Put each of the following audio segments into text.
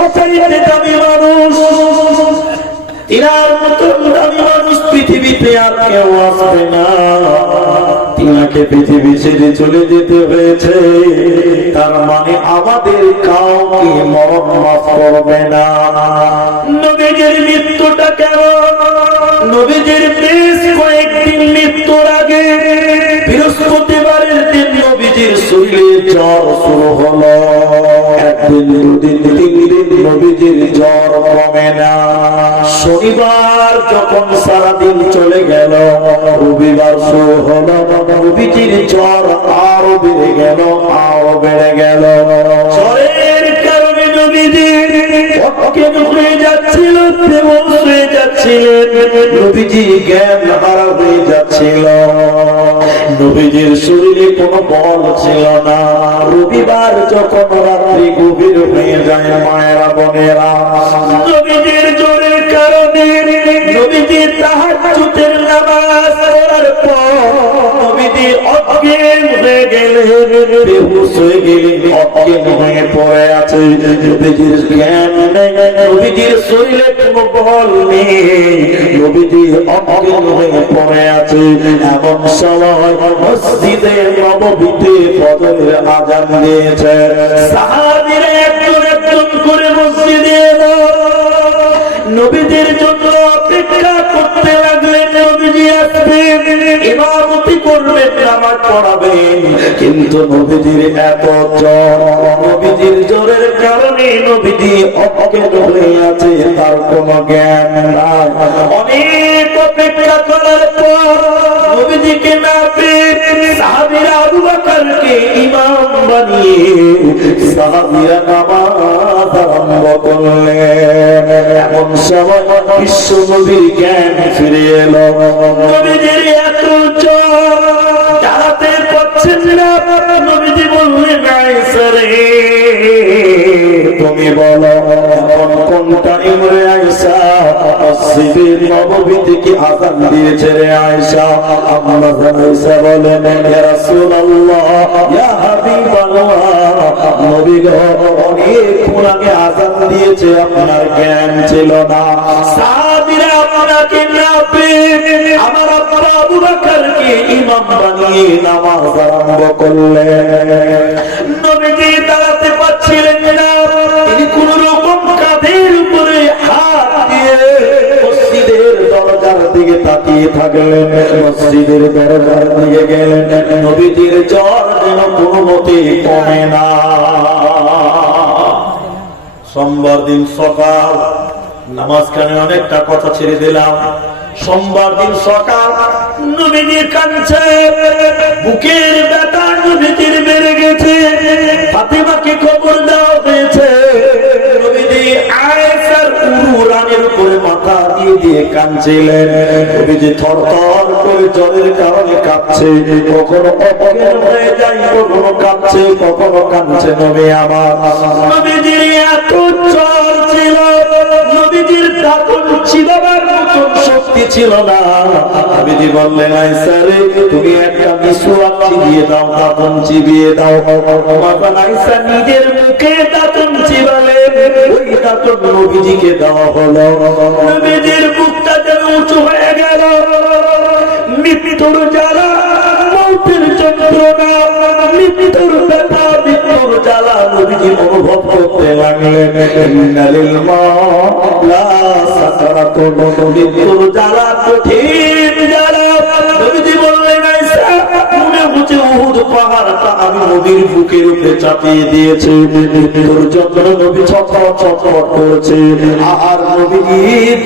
সবচেয়ে দামি মানুষ, তিনার মতন দামি মানুষ পৃথিবীতে আর কেউ আসবে না। তিনাকে পৃথিবী ছেড়ে চলে যেতে হয়েছে, তার মানে আমাদের কাউকে মরণ মাফ করবে না। নবীজির মৃত্যুটা কেমন? নবীজির বেশ কয়েকদিন মৃত্যুর আগে বৃহস্পতিবারের দিন নবীজির শরীরে জ্বর শুরু হলো। একদিন, দুদিন, 3 দিন নবীজির জ্বর কমে না। শনিবার যখন সারাদিন চলে গেল, রবিবার শুরু হলো, নবীজির জ্বর আরো বেড়ে গেল, আরো বেড়ে গেল। জ্বরের কারণে নবীজি অজ্ঞান হয়ে যাচ্ছিল, বেহুঁশ হয়ে যাচ্ছিলেন, নবীজি জ্ঞান হারা হয়ে যাচ্ছিল, নবীজির শরীরে কোনো বল ছিল না। রবিবার যখন রাত্রি গভীর হয়ে যায়, মায়েরা বোনেরা, নবীজির জ্বরের কারণে নবীজি তাহাজ্জুদের নামাজ পড়ার পর নবীজি অজ্ঞান হয়ে গেলেন, বেহুঁশ হয়ে গেলেন, অজ্ঞান হয়ে পড়ে আছে। নবীজির জ্ঞান নেই, নবীজির শরীরে কোনো বল নেই, নবীজি অজ্ঞান হয়ে পড়ে আছে। এমন সময় মসজিদে নববীতে ফজরের আযান দিয়েছে। সাহাবীরা একজন একজন করে মসজিদে এলো, নবীজির জন্য অপেক্ষা করতে লাগলেন। নবীজি আসবেন, ইমামতি করবেন, নামাজ পড়াবেন, কিন্তু নবীজির এত জ্বর, নবীজির জ্বরের কারণে নবীজি অজ্ঞান হয়ে আছে, তার কোনো জ্ঞান নাই। অনেক অপেক্ষা করার পর নবীজিকে না পেয়ে সাহাবীরা আবু বকরকে ইমাম বানিয়ে সাহাবীরা নামাজ আরম্ভ করলেন। এমন সময় বিশ্ব নবীর জ্ঞান ফিরে এলো। নবীজির এত জ্বর, চালাতে পারছেন না। নবীজি বললেন, আয়েশা রে, তুমি বলো এখন কোন টাইম রে আয়েশা? মসজিদে নববীতে কি আযান দিয়েছে রে আয়েশা? আম্মা আয়েশা বলেন, ইয়া রাসূলুল্লাহ, ইয়া হাবিবাল্লাহ, নবী গো, অনেকক্ষণ আগে আযান দিয়েছে, আপনার জ্ঞান ছিল না। সাহাবীরা আপনাকে না পেয়ে আমার আব্বা আবু বকরকে ইমাম বানিয়ে নামাজ আরম্ভ করলেন। নবীজি দাঁড়াতে পারছিলেন না, তিনি কোন রকম কাঁধের উপরে হাত দিয়ে মসজিদের দরজার দিকে তাকিয়ে থাকলেন। মসজিদের দরজার দিকে গেলেন, নবীজির জ্বর যেন কোনো মতে কমে না। সোমবার দিন সকাল, নামাজখানে অনেকটা কথা ছেড়ে দিলাম। সোমবার দিন সকাল নবীজি কাঁদছে, বুকের ব্যথা নবীজির বেড়ে গেছে। ফাতিমাকে খবর দেওয়া হয়েছে। নবীজি আয়েশার উরুরানের উপরে মাথা দিয়ে দিয়ে কাঁদছিলেন। নবীজি থরথর করে জ্বরের কারণে কাঁপছে, কখনো অজ্ঞান হয়ে যায়, কখনো কাঁপছে, কখনো কাঁদছে। নবী আমার, নবীজির এত জ্বর ছিল, নবীজির দাঁতন চিবাবার মতো শক্তি ছিল না। নবীজি বললেন, আয়েশা রে, তুমি একটা মিসওয়াক চিবিয়ে দাও, দাঁতন চিবিয়ে দাও। আয়েশা নিজের মুখে দাঁতন চিবালেন, ওই দাঁতন নবীজিকে দেওয়া হলো। নবীজির মুখটা যেন উঁচু হয়ে গেল। মৃত্যুর জ্বালা, মৌতের যন্ত্রণা, মৃত্যুর ব্যথা, মৃত্যুর জ্বালা নবীজি অনুভব করতে লাগলেন। ইন্নালিল মাউত লা সাকারাতুন, মৃত্যুর জ্বালা কঠিন জ্বালা। নবীজি বললেন, আয়েশা, মনে হচ্ছে উহুদ পাহাড়টা আমি নবীর বুকের উপরে চাপিয়ে দিয়েছি। মৃত্যুর যন্ত্রণা নবী ছটফট ছটফট করেছে। আর নবীজির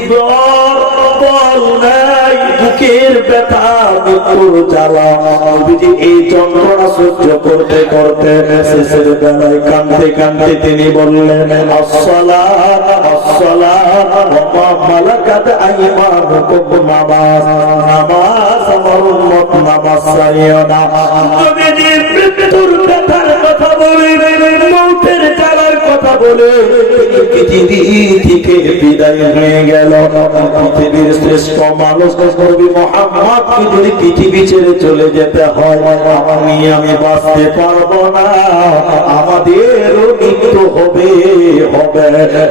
বল নাই, বুকের ব্যথা, মৃত্যুর জ্বালা। নবীজি এই যন্ত্রণা সহ্য করতে করতে শেষের বেলায় কাঁদতে কাঁদতে তিনি বললেন, আসসালাত আসসালাত ওয়া মা মালাকাত আইমানুকুম, নামাজ নামাজ, আমার উম্মত নামাজ ছাড়িও না। নবীজি মৃত্যুর ব্যথার কথা বলে, মৌতের জ্বালার কথা বলে পৃথিবী থেকে বিদায় হয়ে গেল। পৃথিবী নবীর শ্রেষ্ঠ মানুষ নবী মুহাম্মদকে যদি পৃথিবী ছেড়ে চলে যেতে হয়, আমি বাঁচতে পারবো না, আমাদেরও মৃত্যু হবে।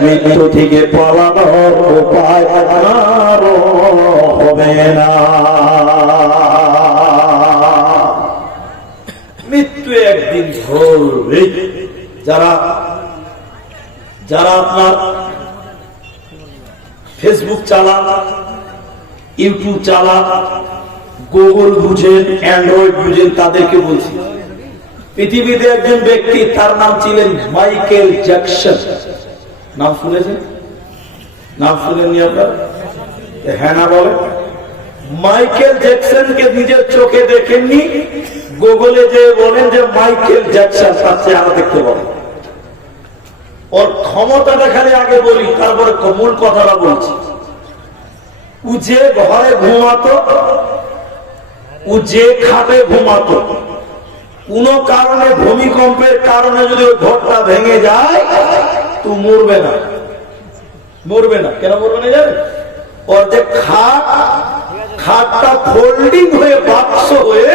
মৃত্যু থেকে পালানোর উপায় আর হবে না। মৃত্যু একদিন ধরবে। যারা আপনার ফেসবুক চালান, ইউটিউব চালান, গুগল বুঝেন, অ্যান্ড্রয়েড বুঝেন, তাদেরকে বলছি, পৃথিবীতে একজন ব্যক্তি, তার নাম ছিলেন মাইকেল জ্যাকসন। নাম শুনেছেন? নাম শুনেননি আপনারা? হ্যাঁ না বলে। মাইকেল জ্যাকসনকে নিজের চোখে দেখেননি, গুগলে যে বলেন যে মাইকেল জ্যাকসন, তার চেহারা দেখতে বলেন। ওর ক্ষমতাটা খালি আগে বলি, তারপরে মূল কথাটা বলছি। ও যে ঘরে ঘুমাতো, ও যে খাটে ঘুমাতো, কোন কারণে ভূমিকম্পের কারণে যদি ওই ঘরটা ভেঙে যায়, তো মরবে না। মরবে না। কেন মরবে না জানেন? ওর যে খাটটা ফোল্ডিং হয়ে বাক্স হয়ে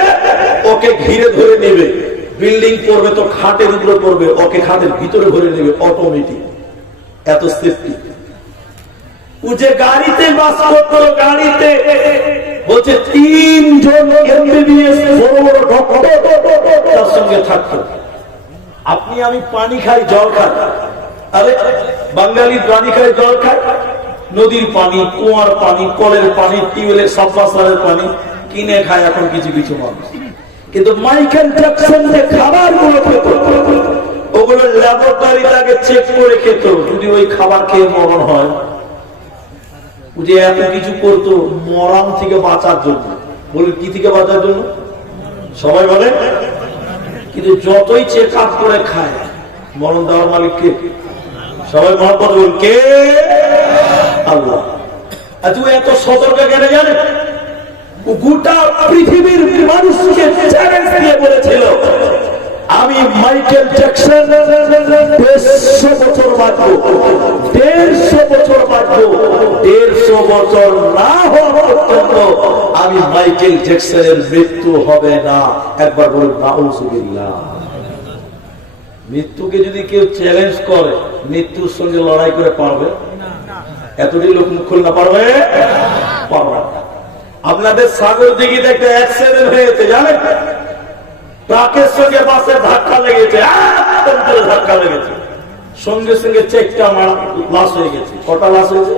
ওকে ঘিরে ধরে নেবে। বিল্ডিং পড়বে তো খাটের উপরে পড়বে, ওকে খাটের ভিতরে ধরে নেবে অটোমেটিক। এত সেফটি। ও যে গাড়িতে বাস করতো, গাড়িতে বলছে 3 জন এমবিবিএস বড় বড় ডক্টর তার সঙ্গে থাকতো। আপনি আমি পানি খাই, জল খাই। আরে বাঙালি পানি খাই, জল খাই, নদীর পানি, কুয়ার পানি, কলের পানি, টিউবওয়েলের সাবমার্সালের পানি কিনে খায় এখন কিছু কিছু মানুষ। কিন্তু মাইকেল জ্যাকসন যে খাবার গুলো খেত, ওগুলো ল্যাবরেটরিতে চেক করে খেত। যদি ওই খাবার খেয়ে মরণ হয়, যে এত কিছু করতো মরণ থেকে বাঁচার জন্য। বলে কি থেকে বাঁচার জন্য? সবাই বলে। কিন্তু যতই চেক আপ করে খায়, মরণ দেওয়ার মালিক কে? সবাই মহব্বত বল, কে? আল্লাহ। আর তুই এত সতর্ক কেন জানে? গোটা পৃথিবীর মানুষকে চ্যালেঞ্জ দিয়ে বলেছিল, আমি মাইকেল জ্যাকসন 150 বছর বাঁচবো, 150 বছর বাঁচবো, 150 বছর না হওয়া পর্যন্ত আমি মাইকেল জ্যাকসনের মৃত্যু হবে না। একবার বলুন নাউজুবিল্লাহ। মৃত্যুকে যদি কেউ চ্যালেঞ্জ করে, মৃত্যুর সঙ্গে লড়াই করে পারবে? এতটি লোক মুখ খুলনা পারবে? পারবে। আপনাদের সাগর দিঘিতে একটা অ্যাক্সিডেন্ট হয়েছে জানেন? ট্রাকের সঙ্গে বাসের ধাক্কা লেগেছে, ধাক্কা লেগেছে, সঙ্গে সঙ্গে চেকটা লাশ হয়ে গেছে। কটা লাশ হয়েছে?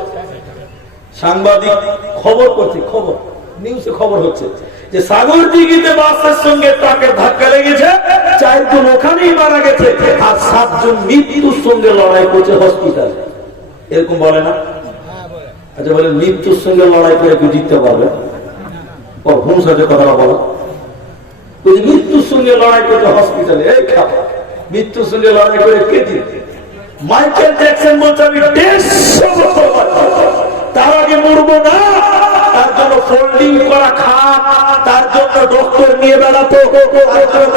সাংবাদিক খবর করছে, খবর নিউজে খবর হচ্ছে যে সাগর দিঘিতে বাসের সঙ্গে ট্রাকের ধাক্কা লেগেছে, 4 জন ওখানেই মারা গেছে, আর 7 জন মৃত্যুর সঙ্গে লড়াই করছে হসপিটালে। এরকম বলে না? আচ্ছা বলে মৃত্যুর সঙ্গে লড়াই করে কেউ জিততে পারবে? হুঁশ আছে কথাটা বলো। মৃত্যুর সঙ্গে লড়াই করতে হসপিটালে, এই খাবার মৃত্যুর সঙ্গে লড়াই করে কে জিতবে? মাইকেল জ্যাকসন বলছে আমি 150 বছর বাঁচবো, তার আগে মরবো না। তার জন্য ফোল্ডিং করা খাট, তার জন্য ডক্টর নিয়ে বেড়াতো,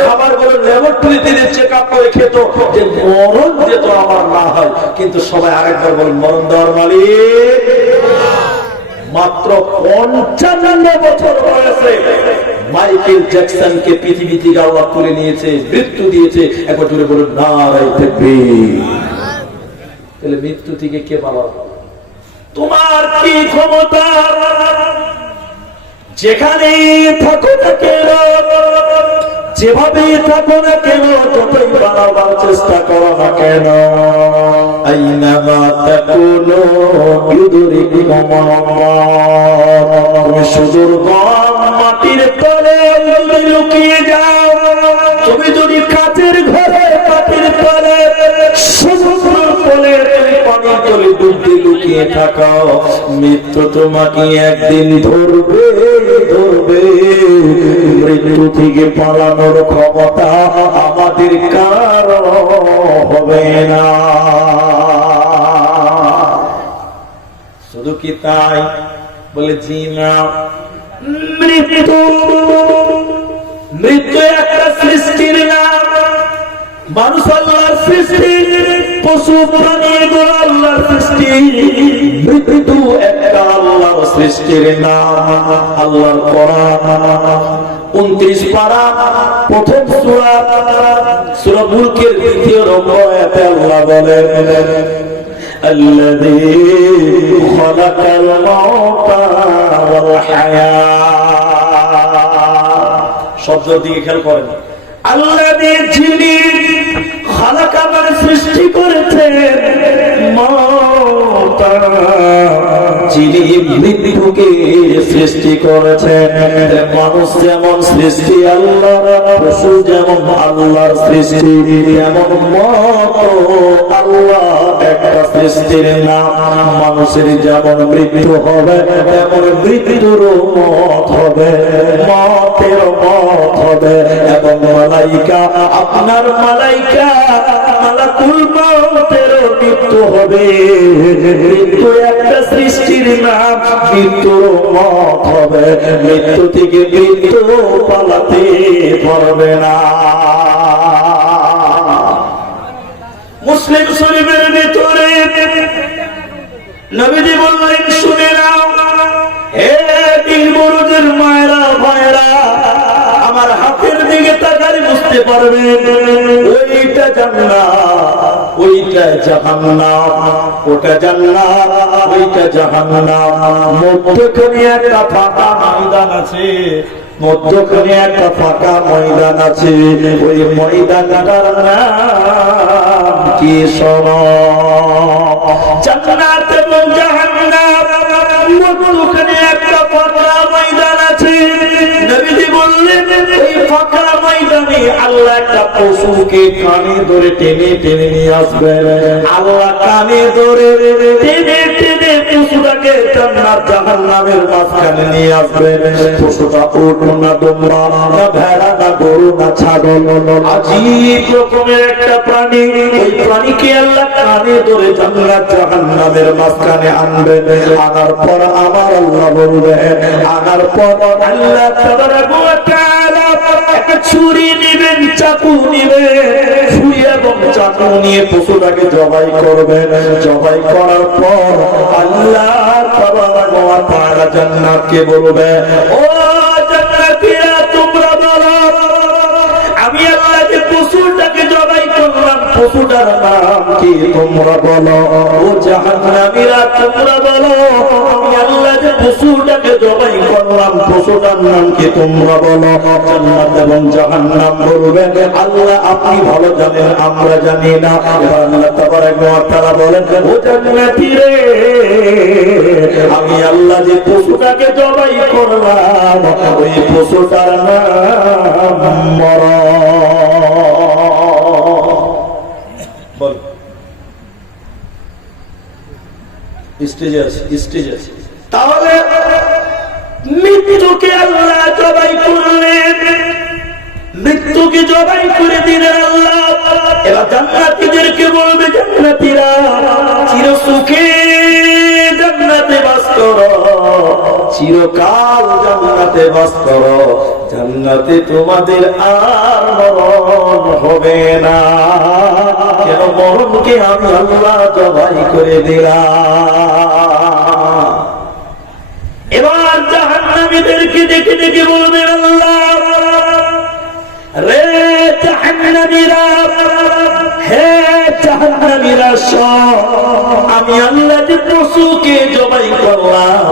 খাবার গুলো ল্যাবরেটরিতে চেক আপ করে খেত, যে মরণ যেত আমার না হয়। কিন্তু সবাই আরেকবার বল, মরণ দেওয়ার মালিক। মাত্র 55 বছর বয়সে মাইকেল জ্যাকসনকে পৃথিবী থেকে আল্লাহ তুলে নিয়েছে, মৃত্যু দিয়েছে। একবার জোরে বলুন নারায়ে তাকবীর। তাহলে মৃত্যু থেকে কে পালাবে? তোমার কি ক্ষমতা? যেখানে থাকো না কেন, যেভাবে থাকো না কেন, যতই পালাবার চেষ্টা করো না কেন, আইনামা তাকুনু ইউদরিকুমুল মাউত। তুমি সুদূরগম মাটির তলে লুকিয়ে যাও, তুমি যদি কাচের ঘরে মাটির তলে, সমুদ্রের তলে, পানির তলে ডুবতে লুকিয়ে থাকো, মৃত্যু তোমাকে একদিন ধরবে, ধরবে। মৃত্যু থেকে পালানোর ক্ষমতা আমাদের কারো হবে না। শুধু কি তাই? বলে জি না। মৃত্যু, মৃত্যু একটা সৃষ্টির নাম। মানুষ আল্লাহর সৃষ্টি। পশু প্রাণী এগুলো আল্লাহর সৃষ্টি, মৃত্যু একটা আল্লাহর সৃষ্টির নাম। আল্লাহর কোরআন 29 পারা প্রথম সূরা, সূরা মুলকের 2য় নম্বর আয়াতে আল্লাহ বলেন, الذي خلق الموت والحياة। শব্দ দিকে খেয়াল করেন, আল্লাযী যিনি খালাকা মানে সৃষ্টি করেছেন, মওতা যিনি মৃত্যুকে সৃষ্টি করেছেন। মানুষ যেমন সৃষ্টি আল্লাহর, পশু যেমন আল্লাহর সৃষ্টি, এমন মত আল্লাহ একটা সৃষ্টির নাম। মানুষের যেমন মৃত্যু হবে তেমন মৃত্যুরও মত হবে, মতের মত হবে। এবং মালাইকা, আপনার মালাইকা মালাকুল মউতেরও মৃত্যু হবে। মৃত্যু একটা সৃষ্টির নাম, মৃত্যুর মত হবে। মৃত্যু থেকে মৃত্যু পালাতে পারবে না। মুসলিম শরীফের ভিতরে নবীজি বললেন, শুনে নাও হে দিল বড়দের মায়েরা ভাইরা, আমার হাতের দিকে তাকালে বুঝতে পারবেন ওইটা জান্নাত, ওইটা জাহান্নাম, ওটা জান্নাত, ওইটা জাহান্নাম। মধ্যখানে একটা ফাঁকা ময়দান আছে, মধ্যখানে একটা ফাঁকা ময়দান আছে। ওই ময়দানটার নাম কি? শোনো, জান্নাত এবং জাহান্নাম। মধ্যখানে একটা ফাঁকা ময়দান আছে। নবীজি বললেন, এই ফাঁকা ময়দানে আল্লাহ একটা পশুকে কানে ধরে টেনে টেনে নিয়ে আসবেন। আল্লাহ কানে ধরে টেনে টেনে পশুটাকে জান্নাত জাহান্নামের মাঝখানে নিয়ে আসবেন। পশুটা উট না দুম্বা না ভেড়া না গরু না ছাগল, আজীব রকমের একটা প্রাণী। ওই প্রাণীকে আল্লাহ কানে ধরে জান্নাত জাহান্নামের মাঝখানে আনবেন। আনার পর আমার আল্লাহ বলবেন, আনার পর আল্লাহ তাবারাকা ওয়া তাআলা একটা ছুরি নেবেন, চাকু নেবেন, ছুরি এবং চাকু নিয়ে পশুটাকে জবাই করবেন। জবাই করার পর আল্লাহ তাবারাকা ওয়া তাআলা জান্নাতকে বলবে, ও জান্নাতীরা তোমরা বলো, আমি আল্লাহ যে পশুটাকে জবাই করলাম পশুটার নাম কি? তোমরা বলো। ও জাহান্নামীরা তোমরা বলো, আমি আল্লাহ যে পশুটাকে জবাই করলাম পশুটার নাম কি? তোমরা বলো। জান্নাত এবং জাহান্নাম বলবে, আল্লাহ আপনি ভালো জানেন, আমরা জানি না। এবার আল্লাহ তাবারাকা ওয়া তাআলা বলেন, ও জান্নাতীরে, আমি আল্লাহ যে পশুটাকে জবাই করলাম ওই পশুটার নাম মরণ। বল, স্টেজে আছে, স্টেজে আছে। তাহলে মৃত্যুকে আল্লাহ জবাই করলেন, মৃত্যুকে জবাই করে দিলেন আল্লাহ। এবার জান্নাতীদেরকে বলবে, জান্নাতীরা চিরসুখে জান্নাতে বাস করো, চিরকাল জান্নাতে বাস করো, জান্নাতে তোমাদের আর মরণ হবে না। কেন? মরণকে আমি আল্লাহ জবাই করে দিলাম। এবার জাহান্নামীদেরকে দেখে দেখে বলবেন আল্লাহ, রে জাহান্নামীরা, হে জাহান্নামীরা, আমি আল্লাহ যে পশুকে জবাই করলাম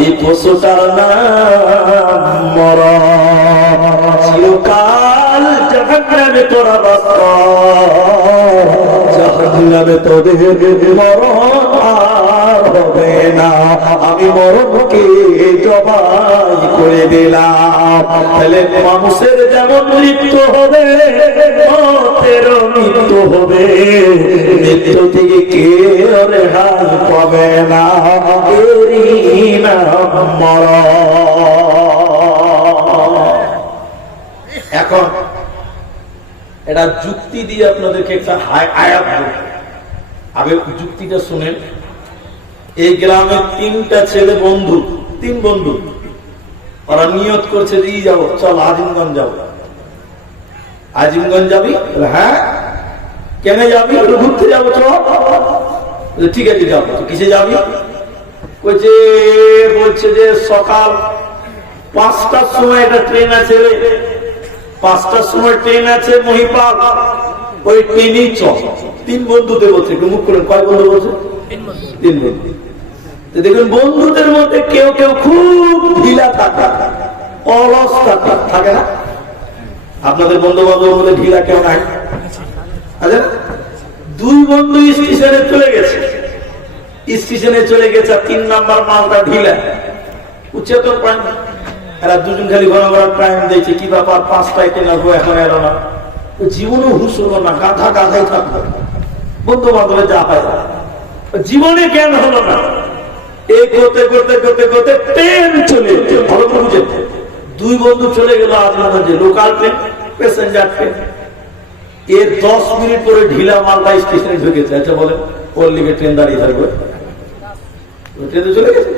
এই পশুটার নাম মরণ। চিরকাল জাহান্নামে তোরা বাস কর, জাহান্নামে তোদের মরণ আর হবে না। আমি মরণকে জবাই করে দিলাম। তাহলে মানুষের যেমন মৃত্যু হবে মতেরও মৃত্যু হবে, মৃত্যু থেকে কেউ রেহাই পাবে না। এরই নাম মরণ। এখন এটা যুক্তি দিয়ে আপনাদেরকে একটা আয়াত বলবো, আগে যুক্তিটা শুনেন। এই গ্রামে 3টা ছেলে বন্ধু, 3 বন্ধু, ওরা নিয়ত করছে যে যাবো, চল আজিমগঞ্জ যাবো। আজিমগঞ্জ যাবি? হ্যাঁ। কেন যাবি? ঘুরতে যাবো। ঠিক আছে যাবো। কিসে যাবি? বলছে যে সকাল 5টার সময় একটা ট্রেন আছে রে, 5টার সময় ট্রেন আছে মহিপাল, ওই ট্রেনেই চল। 3 বন্ধুতে বলছে। মুখ করেন, কয় বন্ধু বলছে? 3 বন্ধু। দেখুন, বন্ধুদের মধ্যে কেউ কেউ খুব ঢিলা থাকে, অলস থাকে না? আপনাদের বন্ধু বান্ধবের মধ্যে ঢিলা কেউ নাই? আচ্ছা, 2 বন্ধু স্টেশনে চলে গেছে। 3 নাম্বার মালটা ঢিলা, উচ্চতর পয়েন্ট। এরা দুজন খালি ঘন ঘন টাইম দিয়েছে, কি ব্যাপার 5টায় কেনাবো, এখন এলো না। জীবনও হুশ হলো না, গাধাই থাকবে। বন্ধু বান্ধবের যা হয়, জীবনে জ্ঞান হলো না। এই করতে করতে করতে করতে ট্রেন চলে ভালো করে বুঝে 2 বন্ধু চলে গেল আজিমগঞ্জে, লোকাল ট্রেন, প্যাসেঞ্জার ট্রেন। এর 10 মিনিট পরে ঢিলা মালটা স্টেশনে ঢুকেছে। আচ্ছা বলে, ওর লিগে ট্রেন দাঁড়িয়ে থাকবে? ট্রেনে চলে গেছে।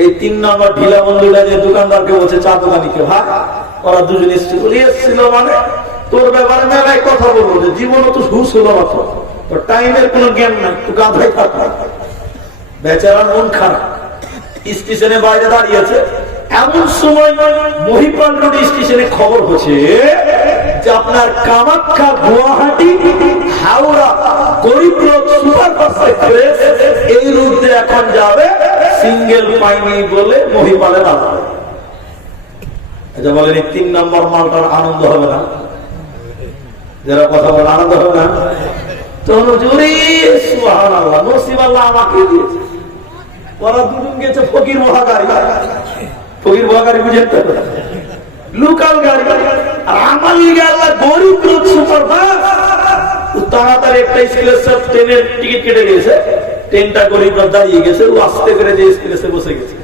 এই 3 নাম্বার ঢিলা বন্ধুটা যে দোকানদারকে বলছে, চা দোকানিকে, ভাই ওরা দুজন এসেছিল, মানে তোর ব্যাপারে মেলায় কথা বলবো, যে জীবনও তো হুশ হলো না, তোর টাইমের কোনো জ্ঞান নাই, তুই গাধাই থাকবে। বেচারার মন খারাপ, স্টেশনে বাইরে দাঁড়িয়েছে। এমন সময় মহিপাল রোড স্টেশনে খবর হচ্ছে যে আপনার কামাখ্যা, গুয়াহাটি, হাওড়া গরিব রোড সুপারফাস্ট এক্সপ্রেস এই রুটে এখন যাবে, সিঙ্গেল পাইনি বলে মহিপালে দাঁড়াবে। আচ্ছা বলেন, এই 3 নম্বর মালটার আনন্দ হবে না? যারা কথা বলে আনন্দ হবে না? তখন জোরে সুবহানাল্লাহ, নসিব আল্লাহ আমাকে দিয়েছে। ওরা দুজন গেছে ফকির মহাগাড়ি। ফকির মহাগাড়ি বুঝেন তো, লোকাল গাড়ি। আর আমার লিগে আল্লাহ গরিব রোড সুপারফাস্ট, তাড়াতাড়ি একটা স্পেশাল ট্রেনের টিকিট কেটে গেছে। ট্রেনটা গরিব রোড দাঁড়িয়ে গেছে, ও আস্তে করে যে স্পেসে বসে গেছে।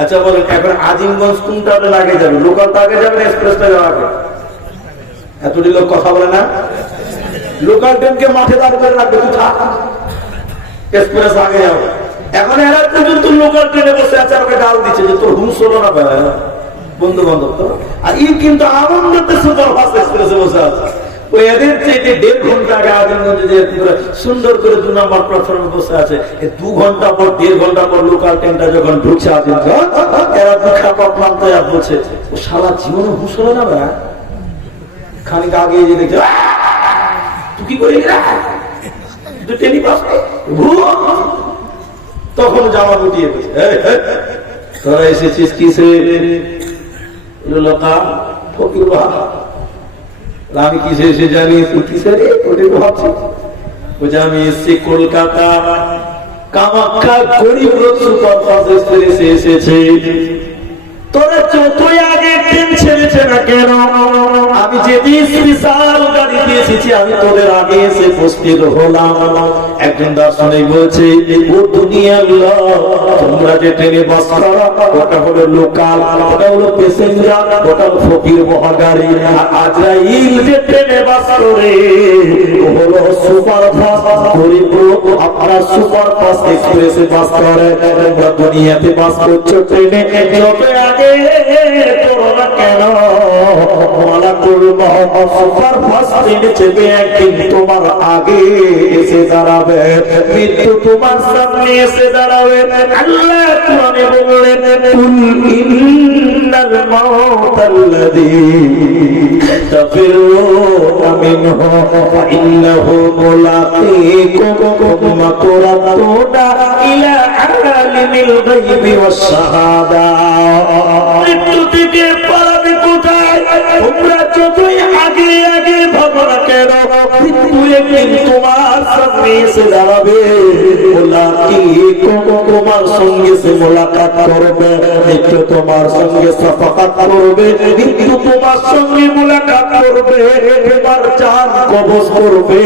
আচ্ছা বলেন, এখন আজিমগঞ্জ কোনটা আগে যাবে? লোকালটা আগে যাবে না এক্সপ্রেসটা যাওয়া আগে? এতটি লোক কথা বলে না। লোকাল ট্রেনকে মাঠে দাঁড় করে রাখবে, তুই থাক, এক্সপ্রেস আগে যাবে। এখন এরা পর্যন্ত লোকাল ট্রেনে বসে আছে, আর ওকে গাল দিচ্ছে যে তোর হুঁশ হলো না বন্ধু বান্ধব তো। আর ই কিন্তু আনন্দতে সুপারফাস্ট এক্সপ্রেসে বসে আছে। ওই এদের চেয়ে 1.5 ঘন্টা আগে আজিমগঞ্জে যে সুন্দর করে 2 নম্বর প্ল্যাটফর্মে বসে আছে, 2 ঘন্টা পর 1.5 ঘন্টা পর লোকাল ট্রেনটা যখন ঢুকছে আজিমগঞ্জ, এরা দুঃখা ক্লান্ত বলছে, ও শালা জীবনে হুঁশ হলো না ভাই। খানিক আগে যে দেখছে, তুই কি করি ট্রেনই পাস, তখন জামা গুটিয়ে গেছে, তোরা এসেছিস কিসে? লোকা ফকির বাবা, আমি কিসে এসে জানি, তুই কিসে রে? ওটাই ভাবছি। বলছে আমি এসছি কলকাতা কামাখ্যা গরিব রোড সুপারফাস্ট এক্সপ্রেসে এসেছে। তোরা যতই আগে ট্রেন ছেড়েছে না কেন, আমি যে বিশাল গাড়িতে এসেছি, আমি তোদের আগে এসে উপস্থিত হলাম। একজন দার্শনিক বলছে, ও দুনিয়ার লোক, তোমরা যে ট্রেনে বাস করো ওটা হলো লোকাল, ওটা হলো প্যাসেঞ্জার, ওটা হলো ফকির মহাগাড়ি। আর আজরাইল যে ট্রেনে বাস করে ও হলো সুপারফাস্ট গরিব লোক। আপনারা সুপারফাস্ট এক্সপ্রেসে বাস করে, তোমরা দুনিয়াতে বাস করছো ট্রেনে, যত আগে করো না কেন, মালাকুল মউত সুপারফাস্ট ট্রেনে চেপে একদিন তোমার আগে এসে দাঁড়াবে, মৃত্যু তোমার সামনে এসে দাঁড়াবে। আল্লাহ কোরআনে বললেন, কুল ইন্নাল মাউতাল্লাযী তাফিরুনা মিনহু ফাইন্নাহু মুলাকীকুম ওয়া তুরাদুনা ইলা আলিমিল গায়বি ওয়াস শাহাদা। মৃত্যু থেকে পালাবে কোথায়? তোমরা যতই আগে আগে ভাবো না কেন, মৃত্যু একদিন তোমার সামনে এসে দাঁড়াবে, তোমার সঙ্গে সে মোলাকাত করবে, মৃত্যু তোমার সঙ্গে সাফাকাত করবে, মৃত্যু তোমার সঙ্গে মোলাকাত করবে, তোমার জান কবজ করবে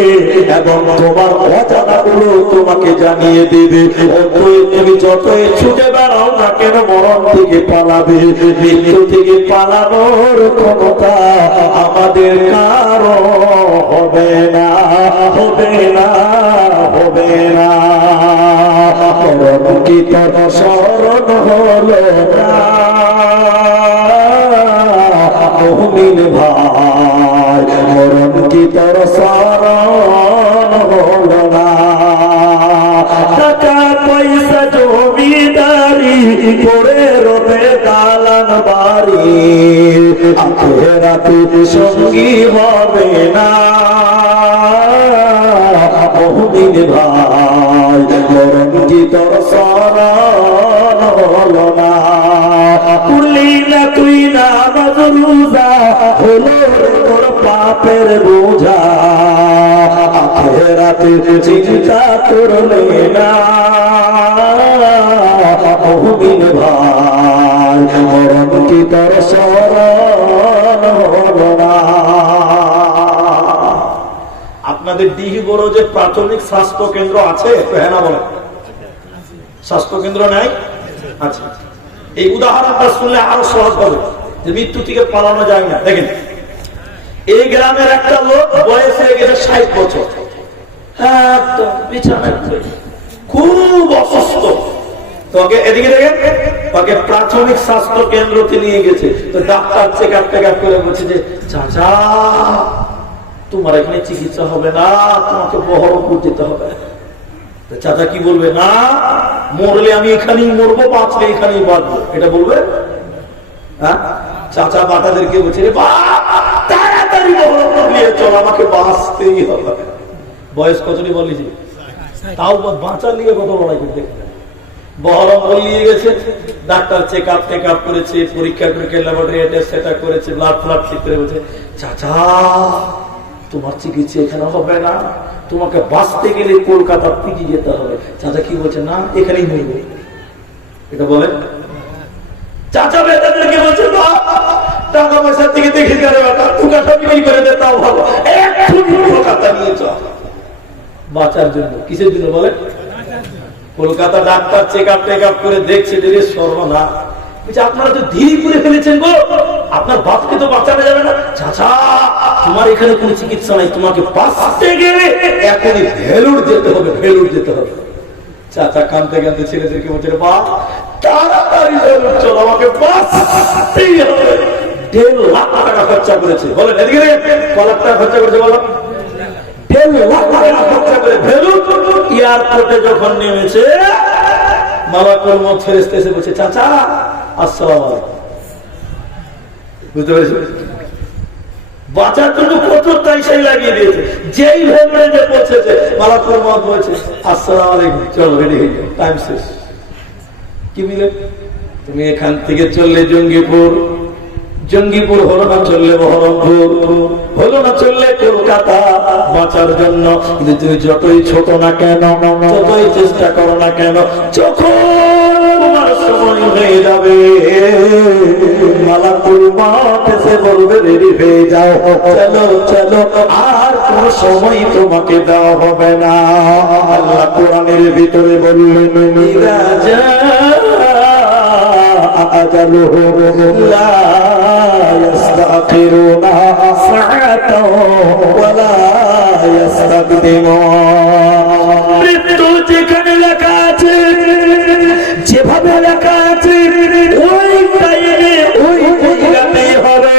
এবং তোমার অজানাগুলো তোমাকে জানিয়ে দেবে। তুমি যতই ছুটে বেড়াও না কেন, মরণ থেকে পালাবে। মৃত্যু থেকে পালানোর ক্ষমতা আমাদের কারো হবে না, হবে না, হবে না। মরণ কি তোর স্মরণ হলো না মুমিন ভাই? মরণ কি তোর স্মরণ আখেরাতে সঙ্গী হবে না বহুদিন ভাই বরং কি তোর শরণ হলো না করলি না তুই না রোজা হলো তোর পাপের বোঝা আখেরাতে চিন্তা করলে না বহুদিন ভাই বরং কি তোর শরণ হলো না। আপনাদের ডিহি বড় যে প্রাথমিক স্বাস্থ্য কেন্দ্র আছে হ্যাঁ না বলেন? স্বাস্থ্য কেন্দ্র নাই? আচ্ছা, এই উদাহরণটা শুনলে আরো সহজ হবে যে মৃত্যু থেকে পালানো যায় না। দেখেন, এই গ্রামের একটা লোক বয়স হয়ে গেছে 60 বছর, বিছানায় খুব অসুস্থ। তোকে এদিকে দেখেন, তাকে প্রাথমিক স্বাস্থ্য কেন্দ্রতে নিয়ে গেছে। তো ডাক্তার চেক আপ করে বলছে যে চাচা তোমার এখানে চিকিৎসা হবে না, তোমাকে বহরমপুর যেতে হবে। চাচা কি বলবে? না, মরলে আমি এখানেই মরবো, বাঁচলে এখানেই বাঁচবো, এটা বলবে? হ্যাঁ, চাচা বাটাদেরকে বলছে তাড়াতাড়ি বহরমপুর নিয়ে চল, আমাকে বাঁচতেই হবে। বয়স কতটি বলেছি, তাও বাঁচা নিয়ে কত লড়াই করতে। বহরমপুর নিয়ে গেছে, ডাক্তার চেক আপ করেছে, পরীক্ষা করে ল্যাবরেটরি এটা সেটা করেছে, ব্লাড ফ্লাড ঠিক করে বলছে চাচা তোমার চিকিৎসা এখানে হবে না, তোমাকে বাঁচতে গেলে কলকাতা পিজি যেতে হবে। চাচা কি বলছে? না, এখানেই মরব। এটা বলে চাচা বেটাদেরকে বলছে টাকা পয়সার থেকে দেখে যাবে, টুকাটা বিক্রি করে দে, তাও ভালো, কলকাতা নিয়ে চল বাঁচার জন্য। কিসের জন্য বলে? কলকাতা ডাক্তার চেক আপ করে দেখছে যে সর্বনা, আপনারা তো ধীরে করে ফেলেছেন গো, আপনার বাপকে তো বাঁচানো যাবে না। চাচা তোমার এখানে কোন চিকিৎসা নাই, তোমাকে বাঁচতে গেলে এখনই ভেলুর যেতে হবে, ভেলুর যেতে হবে। চাচা কাঁদতে কাঁদতে ছেলেদেরকে বলছে বাপ তাড়াতাড়ি ভেলুর চল, আমাকে বাঁচতেই হবে। 1.5 লাখ টাকা খরচা করেছে। বলেন এদিকে কত লাখ টাকা খরচা করেছে? বলো 1.5 লাখ টাকা খরচা করে ভেলুর এয়ারপোর্টে যখন নেমেছে, মালাকুল মউত ফেরেশতা এসে বলছে চাচা আসসালামু আলাইকুম। বুঝতে পেরেছেন? বাঁচার জন্য কত টাইসাই লাগিয়ে দিয়েছে। যেই ভেবে যে পৌঁছেছে, মালাকুল মউত বলছে আসসালামু আলাইকুম, চলো রেডি হয়ে যাও, টাইম শেষ। কি মিলে? তুমি এখান থেকে চললে জঙ্গিপুর, জঙ্গিপুর হলো না চললে বহরমপুর, হলো না চললে কলকাতা বাঁচার জন্য। কিন্তু তুমি যতই ছোট না কেন, যতই চেষ্টা করো না কেন, যখন তোমার সময় হয়ে যাবে মালাকুল মউত এসে বলবে রেডি হয়ে যাও, চলো চলো, আর কোন সময় তোমাকে দেওয়া হবে না। আল্লাহ কোরআনের ভিতরে বললেন ইরাজা আজালুহু লা ইস্তাখিরুনা সাআতাও ওয়া লা ইস্তাকদিমুন। মৃত্যু যেখানে লেখা আছে, যেভাবে লেখা আছে, ওই টাইমে ওই জায়গাতেই হবে।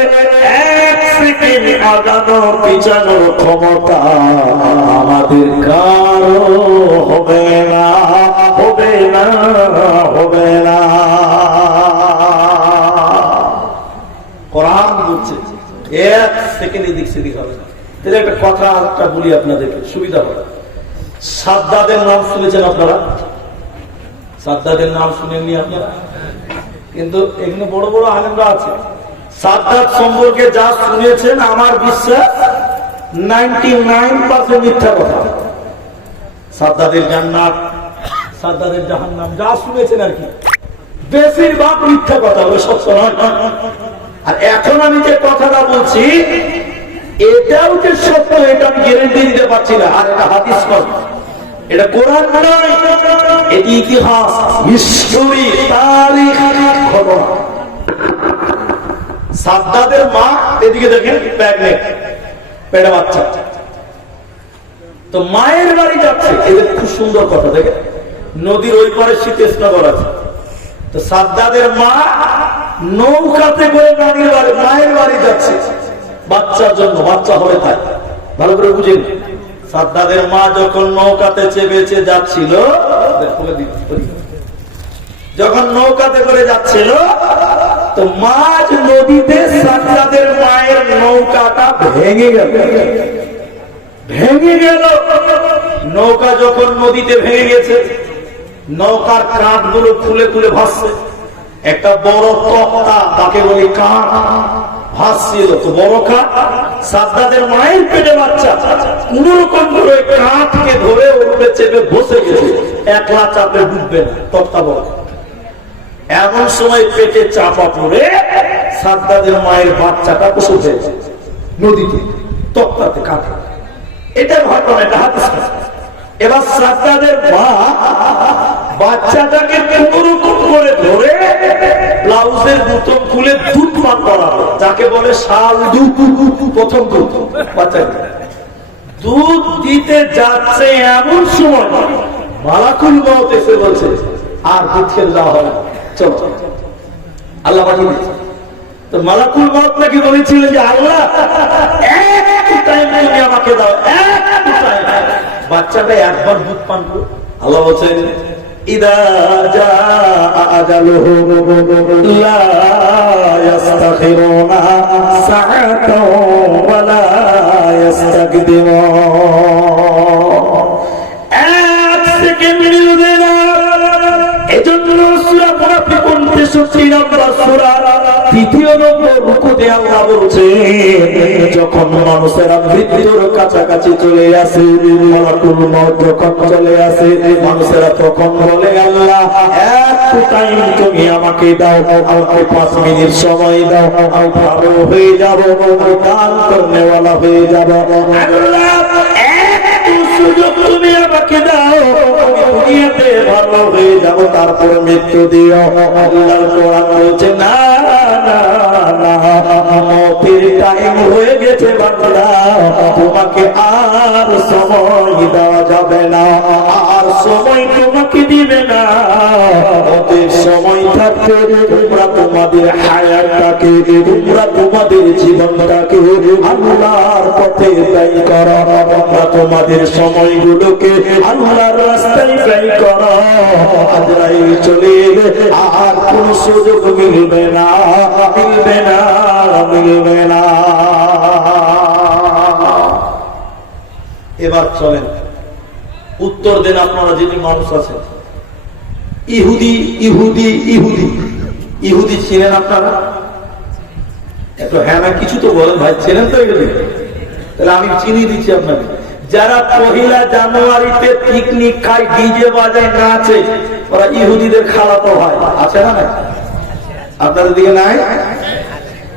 1 সেকেন্ড আগানো পিছানোর ক্ষমতা আমাদের কারো হবে না, হবে না, হবে না। কোরআন বলছে 1 সেকেন্ড এদিক সেদিক হবে না। তাহলে একটা কথা একটা বলি আপনাদেরকে, সুবিধা হবে। সাদ্দাদের নাম শুনেছেন আপনারা? সাদ্দাদের নাম শুনেননি আপনারা? কিন্তু এখানে বড় বড় আলেমরা আছে, সাদ্দাত সম্পর্কে যা শুনেছেন আমার বিশ্বাস 99% মিথ্যা কথা। সাদ্দাদের জান্নাত, সাদ্দাদের জাহান্নাম যা শুনেছেন আর কি, বেশিরভাগ মিথ্যা কথা, বলে সত্য নয়। আর এখন আমি যে কথাটা বলছি এটাও যে সত্য, এটা আমি গ্যারান্টি দিতে পারছি না। আর এটা হাদিস নয়, এটা কোরআন নয়, এটি ইতিহাস, হিস্টোরি, তারিখ, ঘটনা। সাদ্দাদের মা এদিকে দেখেন প্রেগনেন্ট, পেটে বাচ্চা, তো মায়ের বাড়ি যাচ্ছে। এদের খুব সুন্দর কথা, দেখেন নদীর ওই পারে শীতেশনগর আছে, তো সাদ্দাদের মা নৌকাতে করে নানির বাড়ি, মায়ের বাড়ি যাচ্ছে বাচ্চার জন্য, বাচ্চা হবে তাই। ভালো করে বুঝেন, সাদ্দাদের মা যখন নৌকাতে চেপেছে যাচ্ছিল, যখন নৌকাতে করে যাচ্ছিল তো মাঝ নদীতে সাজ্জাদের মায়ের নৌকাটা ভেঙে গেল। নৌকা যখন নদীতে ভেঙে গেছে, নৌকার কাঠগুলো খুলে খুলে ভাসছে। একটা বড় তক্তা, তাকে বলি কাঠ, ভাসছিল। তো বড় কাঠ, সাজ্জাদের মায়ের পেটে বাচ্চা, কোন রকম করে কাঠকে ধরে উপরে চেপে বসে গেছে, একলা চাপে ডুববে না, তক্তা বড়। এমন সময় পেটে চাপা পড়ে সাজ্জাদের মায়ের বাচ্চাটা বসে উঠেছে নদীতে, তক্তাতে, কাঠে। এটা ঘটনা, এটা হাদিস। এবার সাজ্জাদের মা বাচ্চাটাকে কোনরকম করে ধরে ব্লাউজের বুতাম খুলে দুধ পান করাবে, যাকে বলে শাল দুধ, প্রথম দুধ। বাচ্চাকে দুধ দিতে যাচ্ছে, এমন সময় মালাকুল মউত এসে বলছে আর দুধ খেতে দেওয়া হবে না, চলো। আল্লাহ পাঠিয়ে দিয়েছে। তো মালাকুল মউত নাকি বলেছিলেন যে আল্লাহ একটু টাইম তুমি আমাকে দাও, একটু টাইম, বাচ্চাটা একবার দুধ পান করো। আল্লাহ বলছেন ইদা জাআ আজালুহু লা ইস্তাখিরুনা সাআতাও ওয়া লা ইস্তাকদিমুন। এক সেকেন্ড নিবে না। এজন্য সূরা মুনাফিকুন 63 নম্বর সূরা 3 নম্বর রুকুতে আল্লাহ বলছেন, যখন মানুষেরা মৃত্যুর কাছাকাছি চলে আসে, মালাকুল মউত যখন চলে আসে, মানুষেরা তখন বলে আল্লাহ একটু টাইম তুমি আমাকে দাও, আমাকে 5 মিনিট সময় দাও, আমি ভালো হয়ে যাব, আমি দান করনেওয়ালা হয়ে যাব। আল্লাহ একটু সুযোগ তুমি আমাকে দাও, আমি দুনিয়াতে ভালো হয়ে যাব, তারপরে মৃত্যু দিও। আল্লাহর কোরআন বলছে না না না, মওতের টাইম হয়ে গেছে বান্দা, তোমাকে আর সময় দেওয়া যাবে না, আর সময় তোমাকে দিবে না। ওদের সময় থাকতে তোমরা তোমাদের হায়াতটাকে, তোমরা তোমাদের জীবনটাকে আল্লাহর পথে ব্যয় করো, তোমরা তোমাদের সময়গুলোকে আল্লাহর রাস্তায় ব্যয় করো। আজরাইল চলে এলে আর কোন সুযোগ মিলবে না, মিলবে না, মিলবে না। এবার চলেন উত্তর দেন আপনারা যেটি মানুষ আছেন। ইহুদি ইহুদি ইহুদি ইহুদি ছিলেন আপনারা? একটু হ্যাঁ না কিছু তো বলেন ভাই, ছিলেন তো এগুলি? তাহলে আমি চিনিয়ে দিচ্ছি আপনাকে। যারা 1 জানুয়ারিতে পিকনিক খায়, ডিজে বাজায়, নাচে, ওরা ইহুদিদের খালাতো হয়, আছে না? আপনাদের দিকে নাই?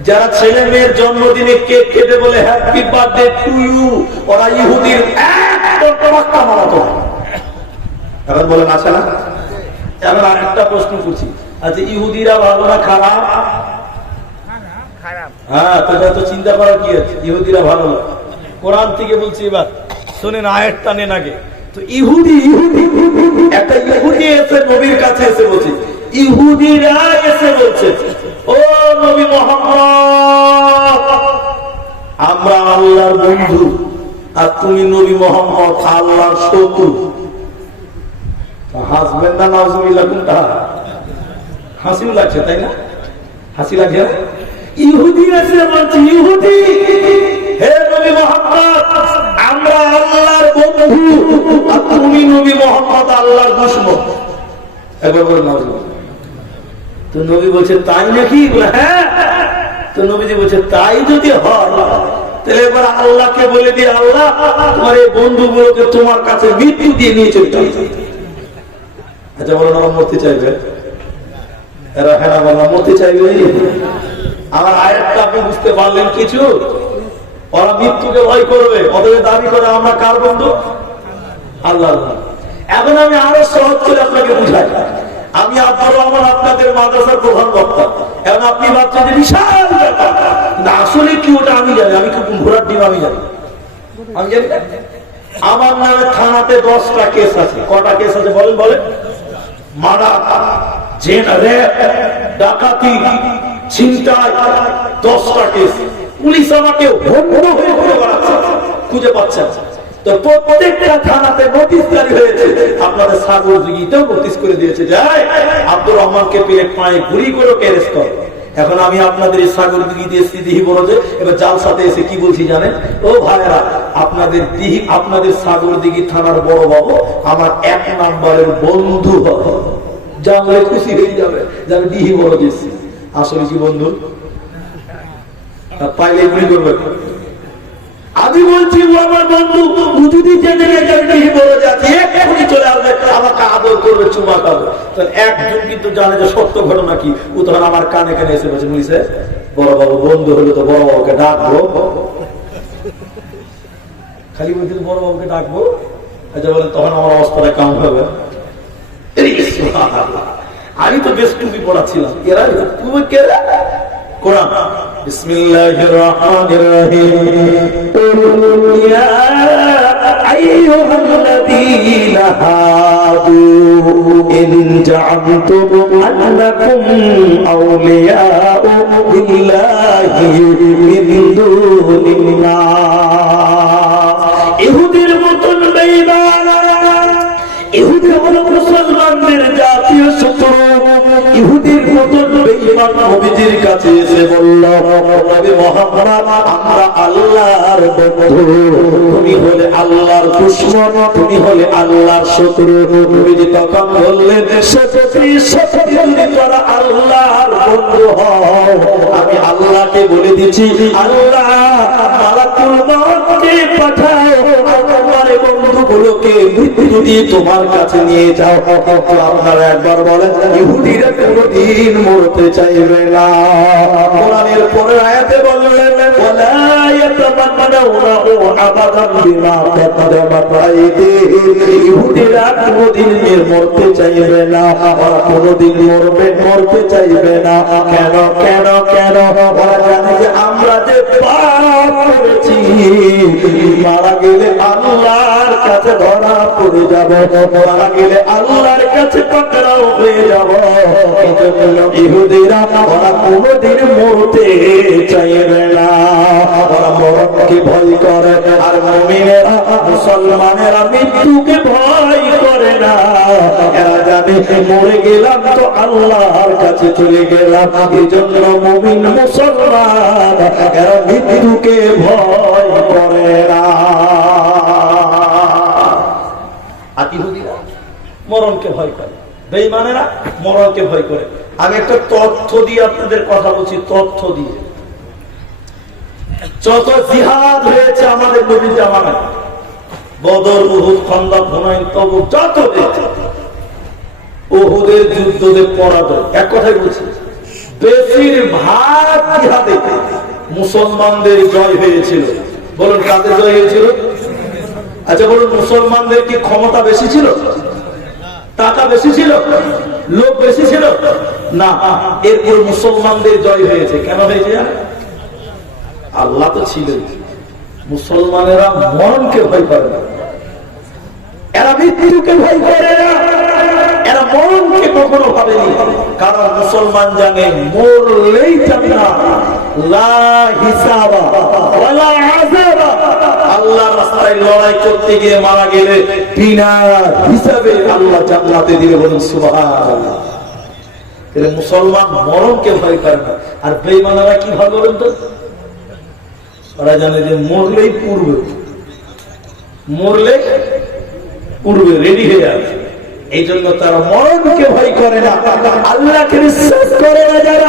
যারা ছেলে মেয়ের জন্মদিনে কেক কেটে বলে হ্যাপি বার্থডে টু ইউ, ওরা ইহুদির একদম টমাক্কা মারাতো হয়। এখন বলেন আছে না? এবার আরেকটা প্রশ্ন করছি, আচ্ছা ইহুদিরা ভালো না খারাপ? হ্যাঁ, তোটা তো চিন্তা করার কি আছে, ইহুদিরা ভালো না। কোরআন থেকে বলছি, এবার শুনেন, আয়াতটা নেন আগে। তো ইহুদি একটা ইহুদি এসে নবীর কাছে এসে বলছে, ইহুদিরা এসে বলছে, ও নবী মুহাম্মদ, আমরা আল্লাহর বন্ধু, আর তুমি নবী মুহাম্মদ আল্লাহর শত্রু। হাসবেন না নাউজুবিল্লাহ? কোনটা হাসিও লাগছে, তাই না? হাসি লাগছে। ইহুদি এসে বলছে, ইহুদি, হে নবী মুহাম্মদ, আমরা আল্লাহর বন্ধু, আর তুমি নবী মুহাম্মদ আল্লাহর দুশমন। একবার বলেন নাউজুবিল্লাহ। তো নবী বলছে তাই নাকি? হ্যাঁ। তো নবীজি বলছে তাই যদি হয়, তাহলে এবার আল্লাহকে বলে দিয়ে, আল্লাহ তোমার এই বন্ধুগুলোকে তোমার কাছে মৃত্যু দিয়ে নিয়ে চলে যাবে। আচ্ছা বলো না, মরতে চাইবে? এরা হ্যাঁ না বলো, মরতে চাইবে? আমার আয়াতটা আপনি বুঝতে পারলেন কিছু? ওরা মৃত্যুকে ভয় করবে, ওদের দাবি করে আমরা কার বন্ধু? আল্লাহ। এখন আমি আরো সহজ করে আপনাকে বুঝাই। আমি আব্দুর রহমান, আপনাদের মাদ্রাসার প্রধান বক্তা। এখন আপনি ভাবছেন যে বিশাল ব্যাপার, আসলে কি ওটা আমি জানি? আমি কি ঘোড়ার ডিম আমি জানি? আমি জানি না। আমার নামে থানাতে 10টা কেস আছে। কটা কেস আছে বলেন? বলেন। মার্ডার, রেপ, ডাকাতি, ছিনতাই, 10টা কেস। পুলিশ আমাকে খুঁজে পাচ্ছে। তো প্রত্যেকটা থানাতে নোটিশ জারি হয়েছে। আপনাদের সাগরদিঘিতেও নোটিশ করে দিয়েছে, যায় আব্দুর রহমানকে পেয়ে পায়ে গুলি করে অ্যারেস্ট করো। এখন আমি আপনাদের সাগর দিঘিতে এসেছি দিঘি বড়জে, এবার জালসাতে এসে কি বলছি জানেন? ও ভাইরা, আপনাদের দিঘি, আপনাদের সাগর দিঘি থানার বড় বাবু আমার 1 নম্বরের বন্ধু হবে, জানলে খুশি হয়ে যাবে যে আমি দিঘি বড়জে এসেছি। আসলে কি বন্ধু? পাইলে এগুলি করবে। আমি বলছি ও আমার বন্ধু, যদি জেনে দিঘি বড়জে আছে এক্ষুনি চলে আসবে, আমাকে আদর করবে, চুমা খাবে। তাহলে একজন কিন্তু জানে যে সত্য ঘটনা কি, ও তখন আমার কানে কানে এসে বলছে, বুঝছে বড় বাবু বন্ধু হলে তো বড় বাবুকে ডাকবো, খালি বলছি বড় বাবুকে ডাকবো। আচ্ছা বলে তখন আমার অবস্থাটা কেমন হবে? আমি তো বেশ টুপি পড়াচ্ছিলাম, এরা তুমি কে? কোরআন বিসমিল্লাহির রহমানির রহিম ইয়া আইয়ুহাল্লাযীনা হাদু ইন জা'আলতুম আন্নাকুম আউলিয়াউ বিল্লাহি মিন দুনিন নাস। ইহুদির মতন বেঈমান, ইহুদি হলো মুসলমানদের জাতীয় শত্রু। ইহুদির মতন বেঈমান নবীজির কাছে এসে বলল, নবী মুহাম্মদ আমরা আল্লাহর বন্ধু, তুমি হলে আল্লাহর দুশমন, তুমি হলে আল্লাহর শত্রু। নবীজি তখন বললেন, সত্যি সত্যি যদি তোরা আল্লাহর বন্ধু হও, আমি আল্লাহকে বলে দিচ্ছি, আল্লাহ মালাকুল মউতকে পাঠাও, তোমার বন্ধুগুলোকে মৃত্যু দিয়ে তোমার কাছে নিয়ে যাও। আপনারা একবার বলেন, ইহুদিরা কোনদিন মরতে চাইবে না। কোরআনের পরের আয়াতে বললেন, ওয়ালা ইয়াতামান্নাউনাহু আবাদান বিমা কাদ্দামাত আইদিহিম। ইহুদিরা কোনদিন মরতে চাইবে না, ওরা কোনদিন মরতে চাইবে না। কেন কেন কেন? ওরা জানে যে আমরা যে পাপ করেছি, মারা গেলে আল্লাহর কাছে ধরা পড়ে যাব, মারা গেলে আল্লাহর কাছে পাকড়াও হয়ে যাব। এজন্য ইহুদিরা ওরা কোনদিন মরতে চাইবে না, ওরা মরণকে ভয় করে। আর মুমিনেরা, মুসলমানেরা মৃত্যুকে ভয় করে না। এরা জানে মরে গেলাম তো আল্লাহর কাছে চলে গেলাম। এজন্য মুমিন মুসলমান এরা মৃত্যুকে ভয় করে না। আর ইহুদিরা মরণকে ভয় করে, বেঈমানেরা মরণকে ভয় করে। আমি একটা তথ্য দিয়ে আপনাদের কথা বলছি, তথ্য দিয়ে। যত জিহাদ হয়েছে আমাদের নবীর জামানায়, বদর, উহুদ, খন্দক, হুনাইন, তবুক, যত হয়েছে, উহুদের যুদ্ধে পরাজয়। এক কথাই বলছি, বেশিরভাগ জিহাদে মুসলমানদের জয় হয়েছিল। বলুন কাদের জয় হয়েছিল? আচ্ছা বলুন, মুসলমানদের কি ক্ষমতা বেশি ছিল? টাকা বেশি ছিল? লোক বেশি ছিল? না। এরপর মুসলমানদের জয় হয়েছে। কেন হয়েছে জানেন? আল্লাহ তো ছিলেন। মুসলমানেরা মরণকে ভয় করে না, এরা মৃত্যুকে ভয় করে না, এরা মরণকে কখনো ভাবেনি। কারণ মুসলমান জানে মরলেই যাবে না, লা হিসাবা ওয়ালা আযাবা। আল্লাহর রাস্তায় লড়াই করতে গিয়ে মারা গেলে বিনা হিসাবে আল্লাহ জান্নাতে দিবে। বলুন সুবহানাল্লাহ। তাহলে মুসলমান মরণকে ভয় করে না। আর বেঈমানেরা কি ভাবে বলেন তো? ওরা জানে যে মরলেই পূর্বে, মরলে পূর্বে রেডি হয়ে যাবে। এই জন্য তারা মরণকে ভয় করে না। আল্লাহকে বিশ্বাস করে না যারা,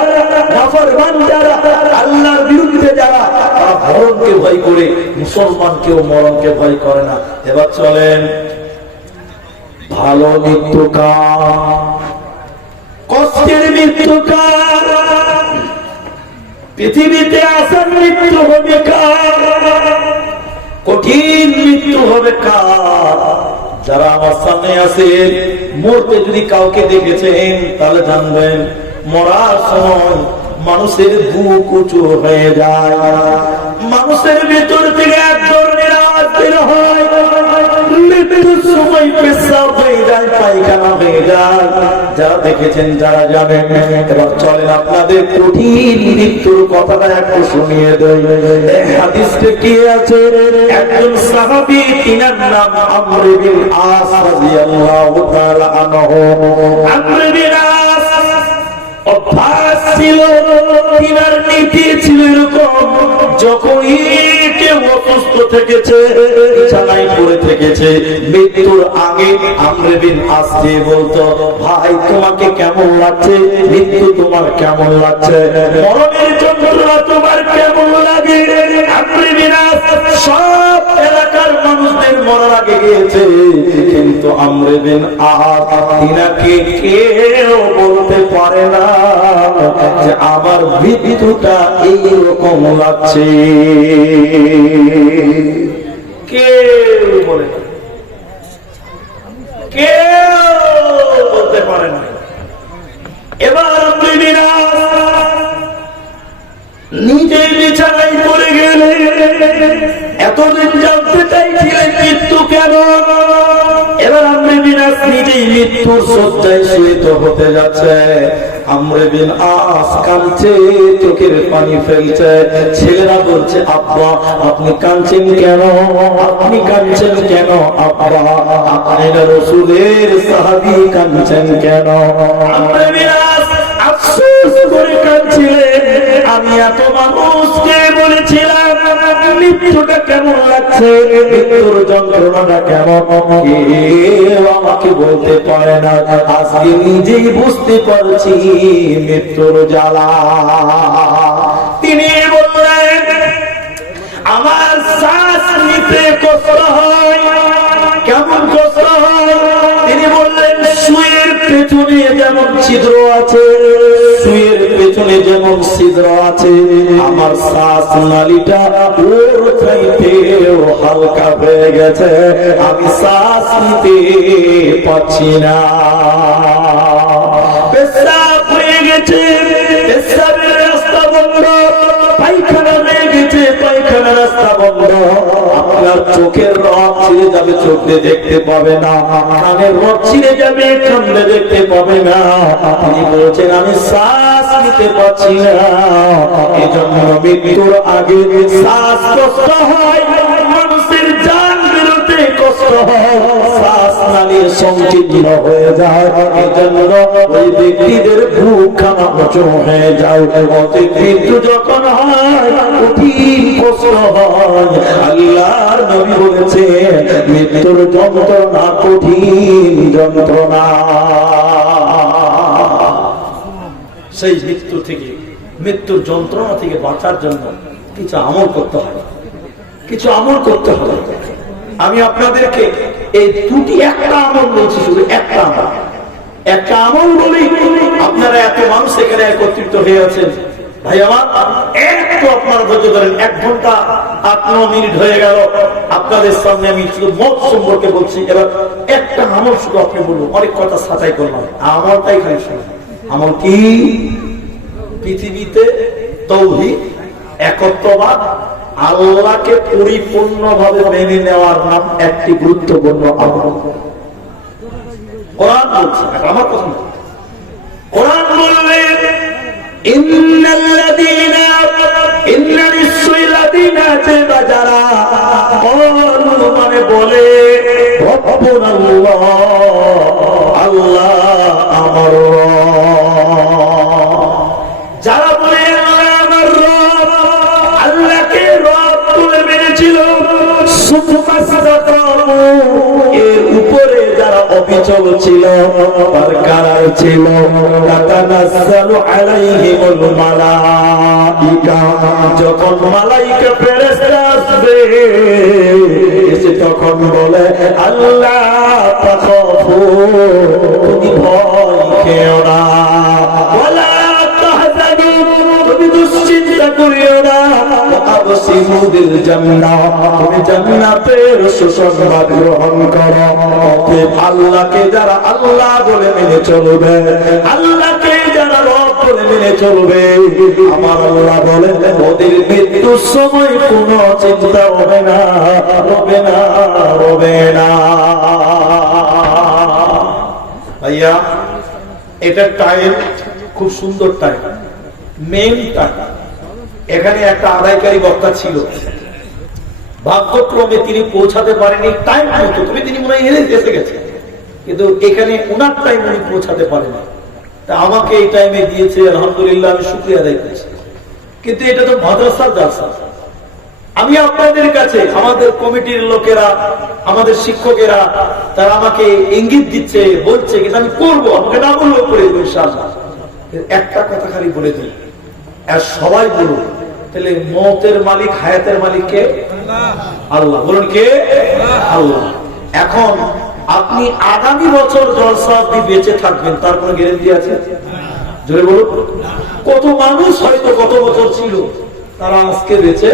নাফরমান যারা, আল্লাহর বিরুদ্ধে যারা, তারা মরণকে ভয় করে। মুসলমানকেও মরণকে ভয় করে না। এবার চলেন, ভালো মৃত্যু কার, কষ্টের মৃত্যু কার, পৃথিবীতে আসার মৃত্যু হবে কার, কঠিন মৃত্যু হবে কার? যারা আমার সামনে আছে, মরতে যদি কাউকে দেখেছেন তাহলে জানবেন মরার সময় মানুষের বুক উঁচু হয়ে যায়, মানুষের ভেতর থেকে এক ধরনের আওয়াজ বের হয়, মৃত্যুর সময় পেশাব হয়ে যায়, পায়খানা হয়ে যায়। যারা দেখেছেন, যারা জানেন। এবার চলেন আপনাদের কঠিন মৃত্যুর কথাটা একটু শুনিয়ে দেয়। হাদিসে কি আছে? একজন সাহাবী, তিনার নাম আমর বিন আস রাদিয়াল্লাহু তাআলা আনহু। আমর বিন আস অভ্যাস ছিল, তিনার নীতি ছিল এরকম, যখনই কেউ অসুস্থ থেকেছে, বিছানায় পড়ে থেকেছে, মৃত্যুর আগে আমর বিন আস বলতো, ভাই তোমাকে কেমন লাগছে, মৃত্যু তোমার কেমন লাগছে, মরণের যন্ত্রণা তোমার কেমন লাগে? আমর বিন আস সব এলাকার মানুষদের মরার আগে গিয়েছে, কিন্তু আমর বিন আস তিনাকে কেউ বলতে পারে না যে আমার মৃত্যুটা এইরকম লাগছে, কেউ বলে না, কেউ বলতে পারে না। এবার আমর বিন আস নিজেই বিছানায় পড়ে গেলে, এতদিন জানতে চাইছিলেন মৃত্যু কেন, এবার আমর বিন আস নিজেই মৃত্যুর শয্যায় শুইত হতে যাচ্ছে। আমর বিন আস কাঁদছে, চোখের পানি ফেলছে। ছেলেরা বলছে, আব্বা আপনি কাঁদছেন কেন, আপনি কাঁদছেন কেন আব্বা, আপনি রাসূলের সাহাবী, কাঁদছেন কেন? আমর বিন আস আফসোস করে কাঁদছিলেন, আমি এত মানুষকে বলেছিলাম মৃত্যুটা কেমন লাগছে, মৃত্যুর যন্ত্রণাটা কেমন, কেউ আমাকে বলতে পারে না, আজকে নিজেই বুঝতে পারছি মৃত্যুর জ্বালা। তিনি বললেন, আমার শ্বাস নিতে কষ্ট হয়। কেমন কষ্ট হয়? তিনি বললেন, সুয়ের পেছনে যেমন ছিদ্র আছে, সুয়ের পেছনে যেমন ছিদ্র আছে, আমার শ্বাস নালীটা ওর চাইতেও হালকা হয়ে গেছে, আমি শ্বাস নিতে পাচ্ছি না। পেশাব হয়ে গেছে, পেশাবের রাস্তা বন্ধ, পায়খানা হয়ে গেছে, পায়খানার রাস্তা বন্ধ, আপনার চোখের রড ছিঁড়ে যাবে, চোখ দিয়ে দেখতে পাবে না, কানের রড ছিঁড়ে যাবে, কান দিয়ে দেখতে পাবে না। তিনি বলছেন, আমি শ্বাস নিতে পারছি না, এজন্য মৃত্যুর আগে শ্বাস কষ্ট হয়, মানুষের জান বেরোতে কষ্ট হয়, শ্বাস নালীর সংকীর্ণ হয়ে যায়, এজন্য ওই ব্যক্তিদের বুক খানা উঁচু হয়ে যায়, মৃত্যু যখন হয় কঠিন কষ্ট হয়। আল্লাহর নবী বলেছে, মৃত্যুর যন্ত্রণা কঠিন যন্ত্রণা। সেই মৃত্যু থেকে, মৃত্যুর যন্ত্রণা থেকে বাঁচার জন্য কিছু আমল করতে হবে, কিছু আমল করতে হবে। আমি আপনাদেরকে এই দুটি, একটা আমল বলছি, শুধু একটা আমল, একটা আমল বলি। আপনারা এত মানুষ এখানে একত্রিত হয়ে আছেন, ভাই আমার একটু আপনারা ধৈর্য ধরেন, 1 ঘন্টা 8-9 মিনিট হয়ে গেল, আপনাদের সামনে আমি শুধু মত সম্পর্কে বলছি। এবার একটা আমল শুধু আপনি বলুন, অনেক কথা ছাঁটাই করলাম, আমলটাই খালি শুনুন। আমল কি? পৃথিবীতে তাওহীদ, একত্ববাদ, আল্লাহকে পরিপূর্ণভাবে মেনে নেওয়ার নাম একটি গুরুত্বপূর্ণ আমল। কোরআন বলছে, আমার কথা না, কোরআন বললে ইন্নাল্লাযীনা, ইন্না নিশ্চয়ইল্লাযীনা যারা ক্বালু মানে বলে রব্বুনাল্লাহ, আল্লাহ আমার রব, যারা বলে আল্লাহ আমার রব, আল্লাহকে রব বলে মেনেছিল, এর উপরে যারা অবিচল ছিল, বরকরার ছিল, তাতানাজ্জালু আলাইহিমুল মালাইকা, যখন মালাইকা ফেরেশতা আসবে এসে তখন বলে, আল্লাহ তাখাফু, তুমি ভয় খেও না, ওয়ালা তাহজানু, তুমি দুশ্চিন্তা করিও না, আবশিরু বিল জান্নাহ, তুমি জান্নাতের সুসংবাদ গ্রহণ করো। অতএব আল্লাহকে যারা আল্লাহ বলে মেনে চলবে, আল্লাহকে যারা রব বলে মেনে চলবে, আমার আল্লাহ বলে ওদের মৃত্যুর সময় কোনো চিন্তা হবে না, হবে না, হবে না। ভাইয়া, এটা টাইম খুব সুন্দর টাইম, মেন টাইম। এখানে একটা আদায়কারী বক্তা ছিল, ভাগ্যক্রমে তিনি পৌঁছাতে পারেনি টাইম মতো, তবে তিনি মনে হয় এসে গেছে, কিন্তু এখানে ওনার টাইম উনি পৌঁছাতে পারেন। আমাকে এই টাইমে দিয়েছে, আলহামদুলিল্লাহ আমি শুকরিয়া আদায় করছি। কিন্তু এটা তো মাদ্রাসার জালসা। আমি আপনাদের কাছে, আমাদের কমিটির লোকেরা, আমাদের শিক্ষকেরা, তারা আমাকে ইঙ্গিত দিচ্ছে, বলছে, কিন্তু আমি করবো, আমাকে না বললেও করে দেবো ইনশাআল্লাহ। একটা কথা খালি বলে দিই, আর সবাই বলুন, তাহলে মৌতের মালিক, হায়াতের মালিক কে? আল্লাহ। বলুন কে? আল্লাহ। এখন আপনি আগামী বছর জলসা আপনি বেঁচে থাকবেন, তার কোনো গ্যারান্টি আছে? জোরে বলুন। কত মানুষ হয়তো গত বছর ছিল, তারা আজকে বেঁচে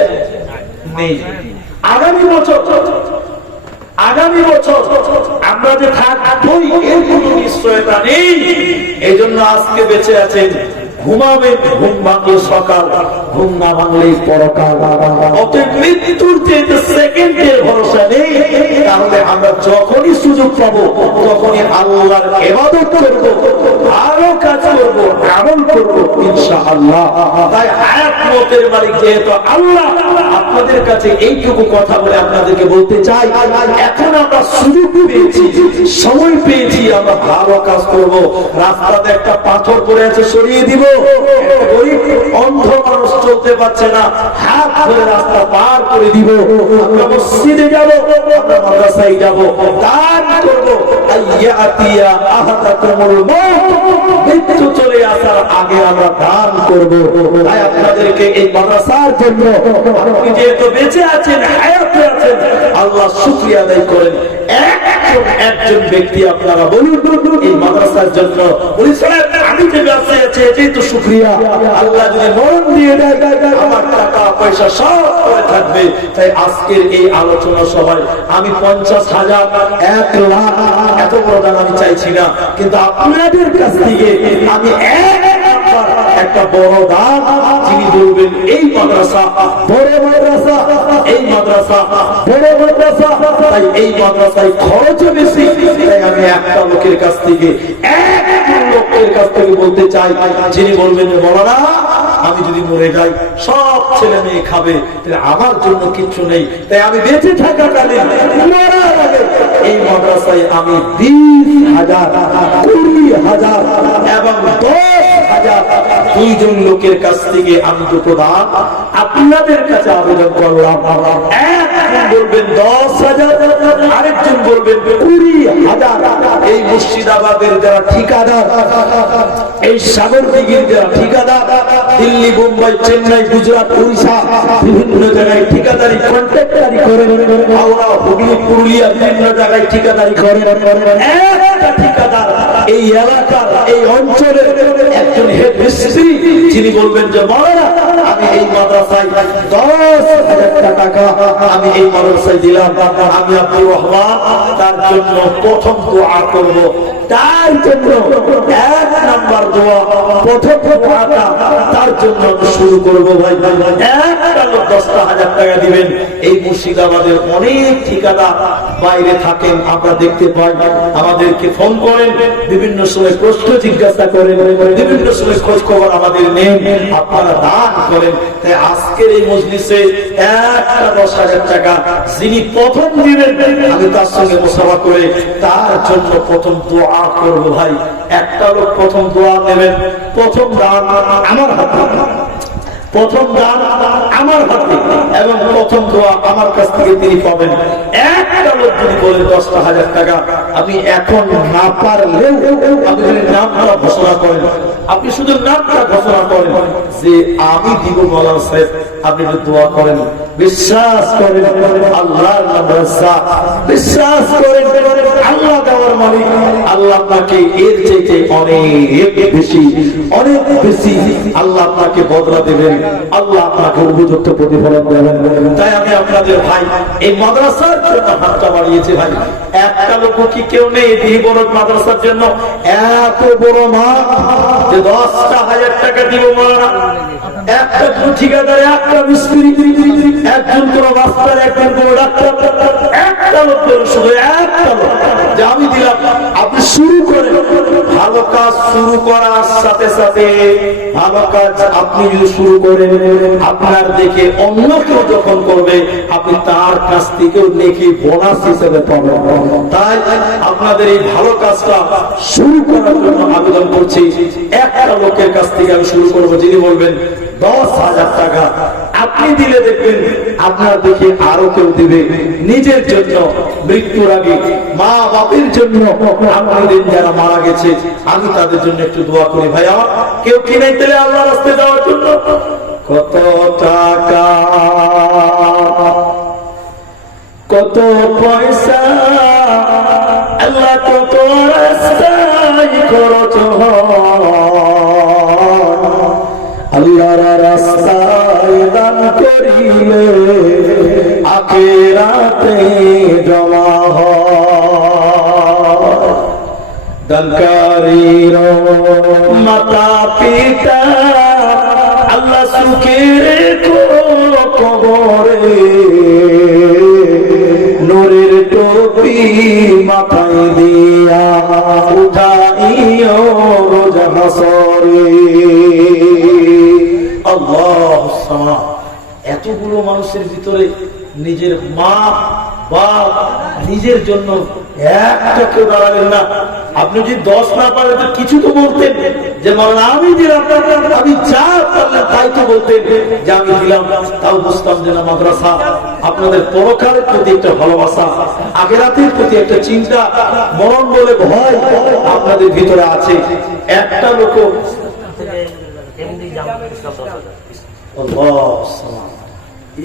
নেই। আগামী বছর আমরা যে থাকবই, এর কোনো নিশ্চয়তা নেই। এই জন্য আজকে বেঁচে আছেন, ঘুমাবেন, ঘুম ভাঙলে সকাল, ঘুম না ভাঙলে পরকাল। অতএব মৃত্যুর যে সেকেন্ডের ভরসা নেই। তাহলে আমরা যখনই সুযোগ পাবো তখনই আল্লাহর ইবাদত করব, ভালো কাজ করব, আমল করব ইনশাআল্লাহ। তাই হায়াত মওতের মালিক যেহেতু আল্লাহ, আপনাদের কাছে এইটুকু কথা বলে আপনাদেরকে বলতে চাই, এখন আমরা সুযোগ পেয়েছি, সময় পেয়েছি, আমরা ভালো কাজ করব। রাস্তাতে একটা পাথর পড়ে আছে, সরিয়ে দিব। গরিব অন্ধ মানুষ চলতে পারছে না, হাত ধরে রাস্তা পার করে দিব। আমরা মসজিদে যাব, আমরা মাদ্রাসায় যাব, দান করব। আইয়াতিয়া আহাদাকুমুল মউত, মৃত্যু চলে আসার আগে আমরা দান করব। তাই আপনাদেরকে এই মাদ্রাসার জন্য, আপনি যেহেতু বেঁচে আছেন, হায়াতে আছেন, আল্লাহ শুকরিয়া আদায় করেন। একজন ব্যক্তি আপনারা বলুন এই মাদ্রাসার জন্য, আমি যে ব্যবসায় আছি এটাই তো শুকরিয়া। আল্লাহ যদি মরণ দিয়ে দেয়, আমার টাকা পয়সা সব করে থাকবে। তাই আজকের এই আলোচনা সভায় আমি 50,000, 1 লাখ এত বড় দান আমি চাইছি না, কিন্তু আপনাদের কাছ থেকে আমি একটা বড় দান, যিনি বলবেন এই মাদ্রাসা বড় মাদ্রাসা, এই মাদ্রাসা বড় মাদ্রাসা, তাই এই মাদ্রাসায় খরচ বেশি। তাই আমি একটা লোকের কাছ থেকে, বলতে চাই, যিনি বলবেন মওলানা আমি যদি মরে যাই সব ছেলে মেয়ে খাবে, তাহলে আমার জন্য কিচ্ছু নেই। তাই আমি বেঁচে থাকাকালীন মরার আগে এই মাদ্রাসায় আমি 20,000, 20,000 এবং 10,000 দুইজন লোকের কাছ থেকে আমি দুটো দান আপনাদের কাছে আবেদন করলাম। একজন বলবেন 10,000, আরেকজন বলবেন 20,000। এই মুর্শিদাবাদের যারা ঠিকাদার, এই সাগরদিঘির যারা ঠিকাদার, দিল্লি, বোম্বাই, চেন্নাই, গুজরাট, উড়িষ্যা বিভিন্ন জায়গায় ঠিকাদারি, কন্ট্রাক্টারি করেন, হাওড়া, হুগলি, পুরুলিয়া বিভিন্ন জায়গায় ঠিকাদারি করেন। একটা ঠিকাদার এই এলাকার, এই অঞ্চলের একজন হেড মিস্ত্রি, যিনি বলবেন যে মওলানা আমি এই মাদ্রাসায় 10,000 টাকা আমি এই মাদ্রাসায় দিলাম, আমি আব্দুর রহমান তার জন্য প্রথম দোয়া করব। তার জন্য 1 নাম্বার দোয়া, প্রথম দোয়াটা তার জন্য শুরু করব। ভাই একটা লোক 10,000 টাকা দিবেন। এই মুর্শিদাবাদের অনেক ঠিকাদার বাইরে থাকেন, আমরা দেখতে পাই, আমাদেরকে ফোন করেন, বিভিন্ন সময় প্রশ্ন জিজ্ঞাসা করেন, বিভিন্ন সময় খোঁজ খবর আমাদের নেন, আপনারা দান করেন। তাই আজকের এই মজলিসে একটা 10,000 টাকা যিনি প্রথম দিবেন, আমি তার সঙ্গে মুসাফা করে তার জন্য প্রথম দোয়া করব। ভাই একটা লোক প্রথম দোয়া নেবেন, প্রথম দান আমার হাতে, প্রথম দান আমার হাতে এবং প্রথম দোয়া আমার কাছ থেকে তিনি পাবেন। একটা লোক যদি বলেন 10,000 টাকা, আপনি এখন না পারলেও আপনি যদি নামটা ঘোষণা করেন, আপনি শুধু নামটা ঘোষণা করেন যে আমি দিব মওলানা সাহেব, আপনি একটু দোয়া করেন, বিশ্বাস করেন আল্লাহর নাম রাজা, বিশ্বাস করেন আল্লাহ দেওয়ার মালিক, আল্লাহ আপনাকে এর চাইতে অনেক বেশি, অনেক বেশি আল্লাহ আপনাকে বদলা দেবেন, আল্লাহ আপনাকে উপযুক্ত প্রতিফলন দেবেন। তাই আমি আপনাদের ভাই এই মাদ্রাসার জন্য হাতটা বাড়িয়েছি। ভাই একটা লোক কি কেউ নেই এই বড় মাদ্রাসার জন্য এত বড় মাঠ যে 10,000 টাকা দিব মওলানা? একটা ঠিকাদার, একটা মিস্ত্রি, একজন কোন মাস্টার, একজন কোন ডাক্তার, একটা লোক, শুধু একটা লোক যে আমি দিলাম, আপনি শুরু করেন, ভালো কাজ শুরু করার সাথে সাথে ভালো কাজ আপনি যদি শুরু করেন, আপনার দেখে অন্য কেউ যখন করবে আপনি তার কাছ থেকেও নেকি বোনাস হিসেবে পাবেন। তাই আপনাদের এই ভালো কাজটা শুরু করার জন্য আবেদন করছি। একটা লোকের কাছ থেকে আমি শুরু করব, যিনি বলবেন 10,000 টাকা আপনি দিলে দেখবেন আপনার দেখে আরো কেউ দিবে। নিজের জন্য, মৃত্যুর আগে মা বাপের জন্য, আপনাদের যারা মারা গেছে আমি তাদের জন্য একটু দোয়া করি। ভাই আমার কেউ কিনে দিলে আল্লাহর রাস্তায় যাওয়ার জন্য কত টাকা কত পয়সা আল্লাহ কত রাস্তায় খরচ আল্লাহর রাস্তায় দান করিলে আখিরাতে জমা হয়। দানকারীর মাতা পিতা আল্লাহ সুখে রেখো কবরে, নূরের টুপি মাথায় দিয়া উঠাইও রোজ হাসরে। আল্লাহু সামাদ। এতগুলো মানুষের ভিতরে নিজের মা বাপ নিজের জন্য একটা কেউ দাঁড়ালেন না। আপনি যদি 10 না পারেন তো কিছু তো বলতেন যে মাওলানা আমি দিলাম, আমি যা পারলাম তাই তো বলতেন যে আমি দিলাম। তাও বুঝতাম যে না, মাদ্রাসা আপনাদের পরকালের প্রতি একটা ভালোবাসা, আখিরাতের প্রতি একটা চিন্তা, মরণ বলে ভয় আপনাদের ভিতরে আছে। একটা লোক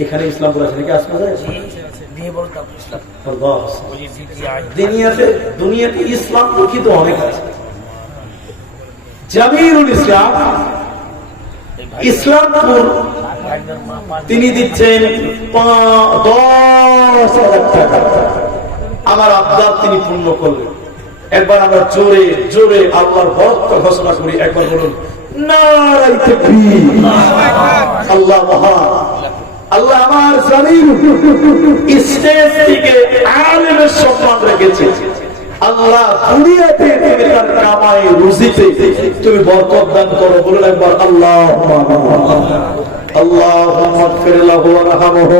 এখানে ইসলাম বলেছে নাকি? আসবে দুনিয়াতে ইসলাম প্রকৃত অনেক আছে। জামিরুল ইসলাম ইসলামপুর তিনি দিচ্ছেন 10,000 টাকা। আমার আবদার তিনি পূর্ণ করলেন। একবার আমরা জোরে জোরে আল্লাহর বরকত ঘোষণা করি। একবার বলুন নারায়ে তাকবীর। আল্লাহ মহান। আল্লাহ আমার জামির স্টেজ থেকে আলেমের সম্মান রেখেছে। আল্লাহ দুনিয়াতে তুমি তার কামাই রুজিতে তুমি বরকত দান করো। বলুন একবার আল্লাহুম্মা আল্লাহুম্মা গফির লাহু ওয়ারহামহু।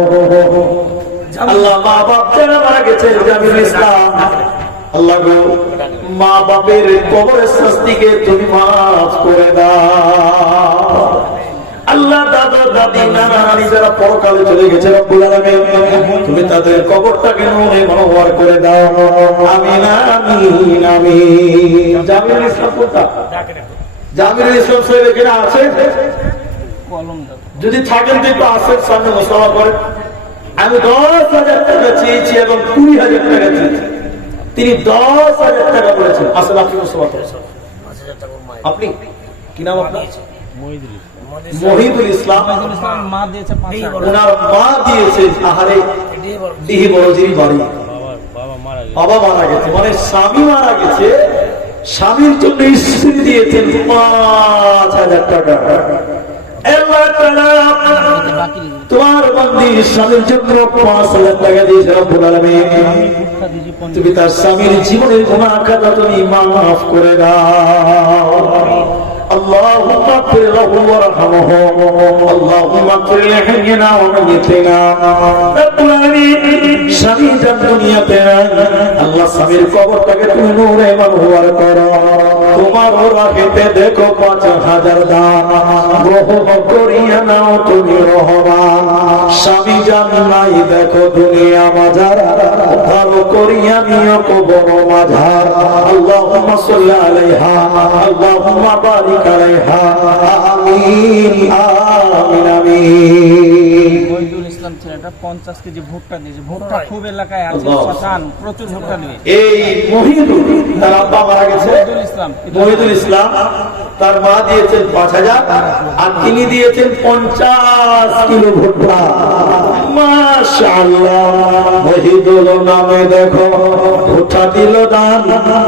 আল্লাহ মা বাপ যারা মারা গেছে জামিল ইসলাম, আল্লাহ গো মা বাপের কবরের শাস্তিকে তুমি মাফ করে দাও। আল্লাহ দাদা দাদি নানা নানি যারা পরকালে চলে গেছে রব্বুল আলামিন তুমি তাদের কবরটাকে নূরে মনোহর করে দাও। আমিন আমিন আমিন। জামিরুল ইসলাম কোথা? জামিরুল ইসলাম সাহেব এখানে আছে? যদি থাকেন তো একটু আসেন, সামনে মুসাফা করেন। আমি 10,000 টাকা চেয়েছি এবং 20,000 টাকা চেয়েছি, তিনি 10,000 টাকা বলেছেন। আসলে আপনি মুসাফা করেন। আপনি কি নাম আপনার? মহিদুল ইসলাম। ওনার মা দিয়েছে আহারে ডিহি বড়জির বাড়ি। বাবা মারা গেছে, মানে স্বামী মারা গেছে, স্বামীর জন্য স্ত্রী দিয়েছেন 5,000 টাকা। তোমার বান্দি স্বামীর জন্য 5,000 টাকা দিয়েছে রব্বুল আলামিন। তুমি তার স্বামীর জীবনের গুনাহ খাতা তুমি মাফ করে দাও। اللهم اغفر له وارحمه اللهم اغفر لحينا وميتنا رب العالمين। স্বামী যার দুনিয়াতে নাই, আল্লাহ স্বামীর কবরটাকে তুমি নূরে মনোহর করো। তোমার রাহেতে দেখো 5,000 দান গ্রহণ করিয়া নাও তুমি রহমান। স্বামী যার নাই দেখো দুনিয়া মাঝার ভালো করিয়া নিও কবর মাঝার। আল্লাহুম্মা সাল্লি আলাইহা আল্লাহুম্মা বারিক আলাইহা আমিন আমিন আমিন। মহিদুল ইসলাম ছেলেটা 50 কেজি ভুট্টা দিয়েছে। ভুট্টা খুব এলাকায় আছে, শতান প্রচুর ভুট্টা দিয়ে। এই মহিদুল তার আব্বা মারা গেছে মহিদুল ইসলাম, তার মা দিয়েছেন 5,000 আর তিনি দিয়েছেন 50 কিলো ভুট্টা। মাশাআল্লাহ। মহিদুল নামে দেখো ভুট্টা দিল দান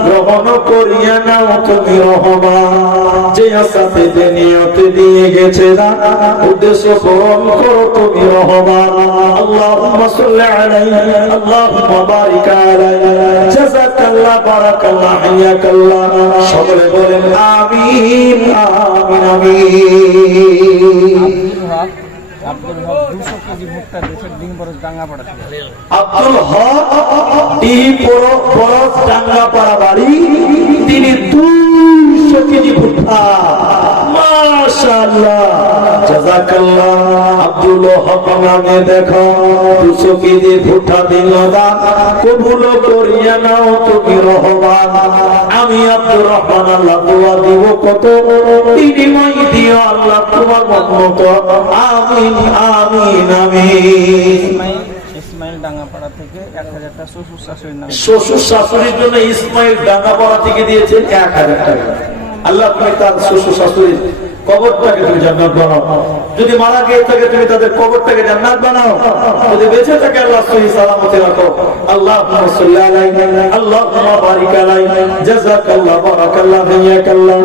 গ্রহণ করিয়া নাও তুমি রহমান। যে আশাতে যে নিয়তে দিয়ে গেছে দান উদ্দেশ্য পূরণ করো তুমি রহমান। আল্লাহুম্মা সাল্লি আলাইহি আল্লাহুম্মা বারিক আলাইহি জাযাকাল্লাহ বারাকাল্লাহ হাইয়াকাল্লাহ সকলে বলেন আমিন আমিন আমিন। আব্দুল হক 200 কেজি ভুট্টা দেশের ডিম বরজ ডাঙ্গাপাড়া থেকে। আব্দুল হক বরজ ডাঙ্গাপাড়া বাড়ি, তিনি 200 কেজি ভুট্টা, মাশাআল্লাহ জাযাকাল্লাহ। আব্দুল হক নামে দেখো 200 কেজি ভুট্টা দিল দান, কবুল করিয়া নাও তুমি রহমান। আমি আব্দুর রহমান আল্লাহ দোয়া দিব কত, বিনিময় দিও আল্লাহ তোমার মত। আমিন আমিন আমিন। ইসমাইল ডাঙ্গাপাড়া থেকে 1000 টাকা শ্বশুর শাশুড়ির নামে। শ্বশুর শাশুড়ির জন্য ইসমাইল ডাঙ্গাপাড়া থেকে দিয়েছেন 1000 টাকা। আল্লাহ তুমি তার শ্বশুর শাশুড়ির কবরটাকে তুমি জান্নাত বানাও, যদি মারা গিয়ে থাকে তুমি তাদের কবরটাকে জান্নাত বানাও, যদি বেঁচে থাকে আল্লাহ সহি সালামতে রাখো। আল্লাহুম্মা সাল্লি আলাইহি আল্লাহুম্মা বারিক আলাইহি জাযাকাল্লাহ বারাকাল্লাহ হাইয়াকাল্লাহ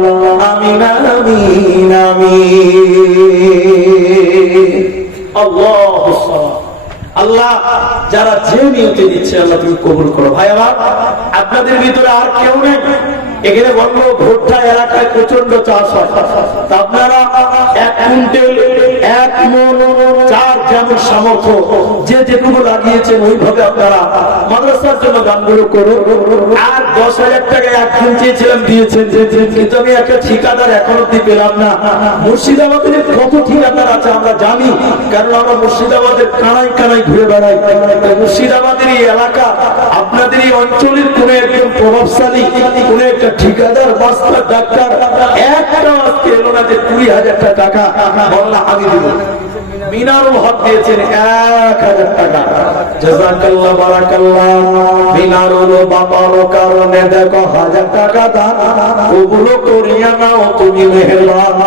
আমিন আমিন আমিন। আল্লাহুস সালাম। আল্লাহ যারা যে নিয়তে দিচ্ছে আল্লাহ তুমি কবুল করো। ভাই আমার, আপনাদের ভিতরে আর কেউ নেই, এখানে বলবো ভুট্টা এলাকায় প্রচন্ড চাষ হয়, আপনারা 1 কুইন্টাল 1 মণ চার যেমন সামর্থ্য যে যেটুকু লাগিয়েছেন ওইভাবে আপনারা মাদ্রাসার জন্য দানগুলো করুন। আর 10,000 টাকা একদিন চেয়েছিলাম দিয়েছেন, কিন্তু আমি একটা ঠিকাদার এখনো অব্দি পেলাম না। মুর্শিদাবাদের কত ঠিকাদার আছে আমরা জানি, কারণ আমরা মুর্শিদাবাদের কানায় কানায় ঘুরে বেড়াই। মুর্শিদাবাদের এই এলাকা, আপনাদের এই অঞ্চলের কোন একজন প্রভাবশালী কোন একটা ঠিকাদার মাস্টার ডাক্তার একটা আজকে এলো না যে 20,000 টাকা বললা আমি দিব। মিনারুল হক দিয়েছেন 1000 টাকা, জাযাকাল্লাহ বারাকাল্লাহ। মিনারুল বাবার কারণে দেখো 1000 টাকা দান, কবুল করিয়া নাও তুমি মেহেরবান।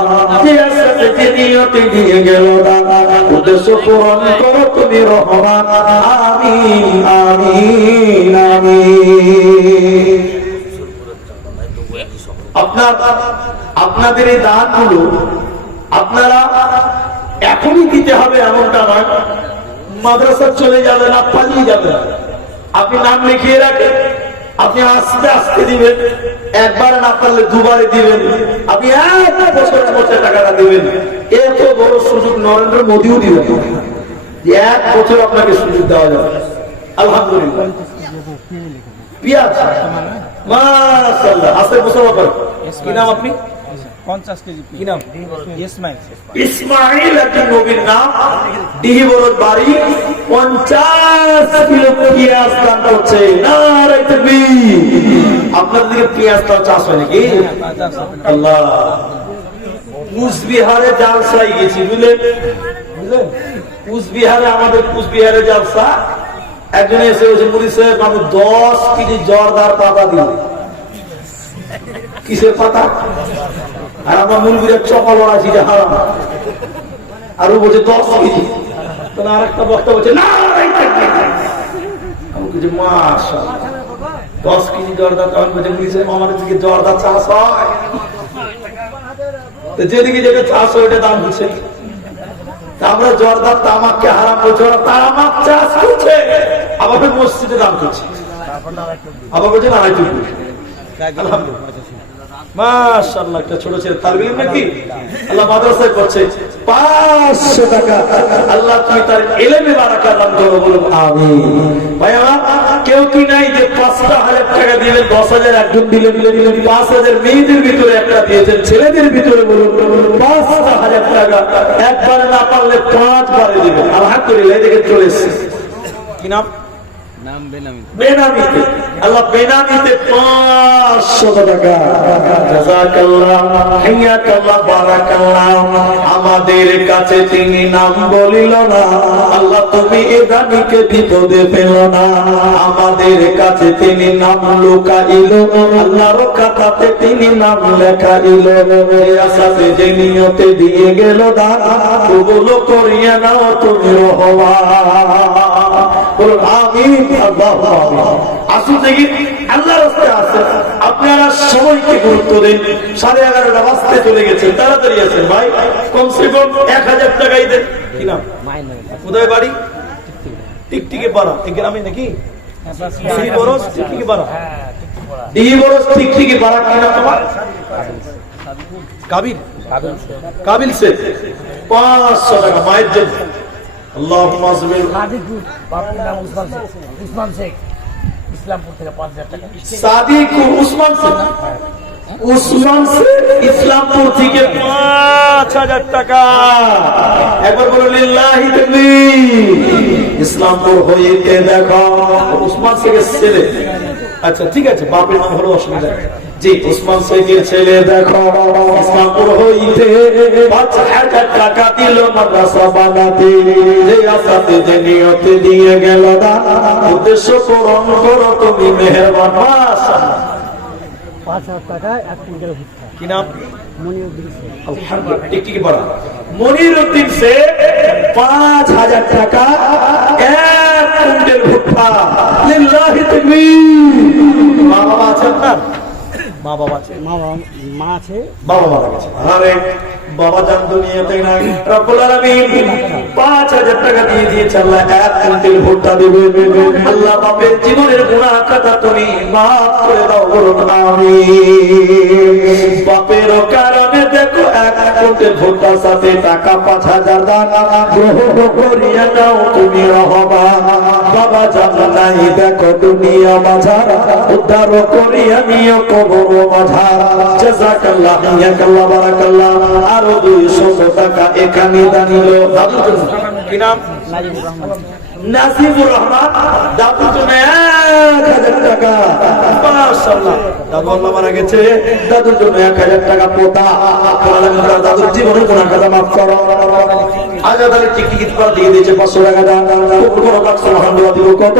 যে সাথে যে নিয়তে দিয়ে গেল দান, উদ্দেশ্য পূরণ করো তুমি রহমান। আমিন আমিন আমিন। আপনাদের এই দানগুলো আপনারা এখনই দিতে হবে এমনটা নয়, মাদ্রাসা চলে যাবে না, পালিয়ে যাবে না। আপনি নাম লিখিয়ে রাখেন, আপনি আস্তে আস্তে দিবেন, একবার না পারলে দুবারে দিবেন, আপনি 1 বছর টাকাটা দিবেন। এত বড় সুযোগ নরেন্দ্র মোদীও দিবেন, 1 বছর আপনাকে সুযোগ দেওয়া যাবে। আলহামদুলিল্লাহ। পিয়াজ মাশাআল্লাহ, আস্তে মুসাফা করেন। কি নাম আপনি? 50 কেজি। কি নাম? ইসমাইল। ইসমাইল একজন নবীর নাম। ডিহিবরদ বাড়ি, 50 কিলো পেঁয়াজ দান করছে। নারায়ে তাকবীর। আপনাদের দিকে পেঁয়াজ তো চাষ হয় নাকি? আল্লাহ। কুচবিহারে জালসায় গেছি, বুঝলেন? কুচবিহারে, আমাদের কুচবিহারে জালসা। একজন এসে বলছে, মুড়ি সাহেব আমি 10 কেজি জর্দার পাতা দিব। কিসের পাতা? আর আমরা মুরগির চপা লড়াইছি যে হারাম, আর ও বলছে 10 কেজি। তাহলে আর একটা বক্তা বলছে না, আমি বলছি মাশাআল্লাহ 10 কেজি জর্দা। তখন বলছে মুড়ি সাহেব আমাদের দিকে জর্দা চাষ হয়, যেদিকে যেটা চাষ হয় ওটা দাম হচ্ছে। আমরা জর্দার তামাককে হারাম বলছি, ওরা তামাক চাষ করছে, আবার মসজিদে দাম করছে, আবার বলছে না। মাশাআল্লাহ, একটা ছোট ছেলে তালিব ইলম নাকি আল্লাহ মাদ্রাসায় পড়ছে, 500 টাকা। আল্লাহ তুমি তার ইলমে বারাকা দান করো, বলুন আমিন। ভাই আমার, কেউ কি নাই যে 5,000 টাকা দিলেন, 10,000 একজন দিলেন, 5,000 মেয়েদের ভিতরে একটা দিয়েছেন, ছেলেদের ভিতরে বলুন 5,000 টাকা। একবার না পারলে 5 বারে দিবেন। আলহামদুলিল্লাহ, এদিকে চলে এসেছে। কি নাম? নাম বেনামি। বেনামিতে, আল্লাহ বেনামিতে 500 টাকা। জাযাকাল্লাহ হাইয়াকাল্লাহ বারাকাল্লাহ। আমাদের কাছে তিনি নাম বলিল না, আল্লাহ তুমি এ দানিকে বিপদে পেল না। আমাদের কাছে তিনি নাম লুকাইল, আল্লাহর খাতাতে তিনি নাম লেখাইল। এই আশাতে যে নিয়তে দিয়ে গেল দান, কবুল করিয়া নাও তুমি রহমান। বলুন আমিন। আল্লাহু আমিন। আসুন দেখি আল্লাহর রাস্তায় আছে, আপনারা সময়কে গুরুত্ব দেন। 11:30 বাজতে চলে গেছে, তাড়াতাড়ি আছেন ভাই, কমসে কম 1000 টাকাই দেন। কি নাম? কোথায় বাড়ি? টিকটিকি পাড়া এই গ্রামে নাকি ডি বরস টিকটিকি পাড়া ডি বরস টিকটিকি পাড়া কি নাম তোমার কাবিল কাবিল সে 500 টাকা মায়ের জন্য আল্লাহুম্মা সাবির বাপের নাম উসমান শেখ ইসলামপুর থেকে 5000 টাকা সাদিক উসমান শেখ উসমান শেখ ইসলামপুর থেকে 5000 টাকা একবার বলো লিল্লাহি তাকবীর ইসলামপুর হইতে দেখো উসমান শেখের ছেলে আচ্ছা ঠিক আছে বাপের নাম হলো অসুবিধা নেই জি উসমান শেখের ছেলে দেখো ইসলামপুর হইতে 5000 টাকা দিল মাদ্রাসা বানাতে যে আসাতে যে নিয়তে দিয়ে গেল না উদ্দেশ্য পূরণ করো তুমি মেহেরবান মাশাআল্লাহ 5000 টাকা এক কুইন্টাল ভুট্টা কি নাম মনিউদ্দিন শেখ আলহামদুলিল্লাহ টিকটিকি পড়া মনিরউদ্দিন সে 5000 টাকা এক কুইন্টাল ভুট্টা লিল্লাহি তাকবীর মা বাবা আছেন না মা বাবা আছে মা আছে বাবা মারা গেছে আরে বাবা জান দুনিয়াতে নাই রব্বুল আলামিন 5000 টাকা দিয়ে দিয়েছে আল্লাহ এক কুইন্টাল ভুট্টা দিবে আল্লাহ বাপের জীবনের গুনাহ কথা তুমি maaf করে দাও বলুন আমিন বাপের কারণে দেখো এক কুইন্টাল ভুট্টার সাথে টাকা 5000 দান গ্রহণ করিয়া নাও তুমি রহবা বাবা জান নাই দেখো দুনিয়া বাজার উদ্ধার করিয়া নিও কবর বাজার জাযাকাল্লাহ ইয়াকাল্লাহ বারাকাল্লাহ আরো 200 টাকা এখানে দানিল কি নাম নাজিবুর রহমান দাদু জন্য 1000 টাকা মাশাআল্লাহ দাদু আল্লাহ মারা গেছে দাদুর জন্য 1000 টাকা পোতা আল্লাহ দাদুর জীবনের গুনাহ কথা maaf করো আজাদারে টিকটিকি করে দিয়ে দিয়েছে 500 টাকা দান কবুল করো পাক সুবহানাল্লাহ দিব কত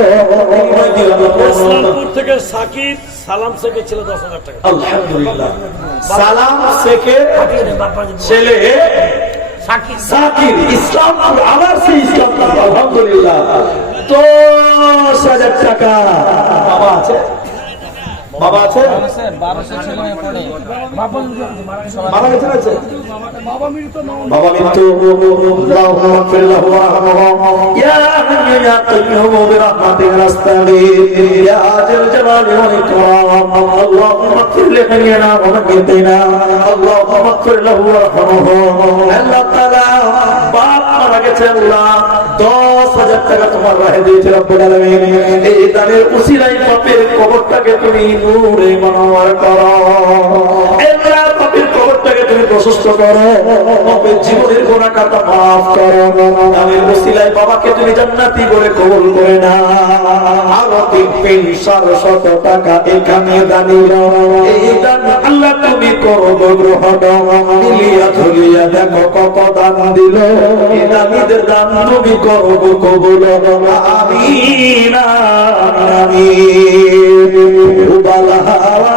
ইসলামপুর থেকে সাকিব সালাম শেখের ছেলে 10000 টাকা আলহামদুলিল্লাহ সালাম শেখের ছেলে সাকিব ইসলামপুর আবার সে ইসলামপুর আলহামদুলিল্লাহ 10000 টাকা বাবা আছে বাবা আছে 1200 ছেলে মেয়ে পড়ে মারা গেছে না বাবা মৃত্যু আল্লাহুম্মা ফির লাহু ওয়ারহামহু ইয়া হাইয়্যু ইয়া কাইয়্যুম বিরহমাতিকা নাস্তাগীথ ইয়া জাল জালালি ওয়াল ইকরাম আল্লাহুম্মা ফির লিহাইয়িনা ওয়া মাইয়িতিনা আল্লাহুম্মা ফির লাহু ওয়ারহামহু আল্লাহ তাআলা বাপ মারা গেছে আল্লাহ 10000 টাকা তোমার রাহে দিয়েছে রব্বুল আলামিন এই দানের উসিলায় বাপের কবরটাকে তুমি নূরে মনোয়ার করো আল্লাহ বাপের কবরটাকে তুমি প্রশস্ত করো বাপের জীবনের গুনাহ কথা maaf করো দানের উসিলায় বাবাকে তুমি জান্নাতি করে কবুল করে না আরো 300 টাকা এখানে দানিল এই দান আল্লাহ তুমি করো গ্রহণ মিলিয়া ধরিয়া দেখো কত দান দিল এই দানিদের দান তুমি করো কবুল আমিন আমিন উবালাওয়া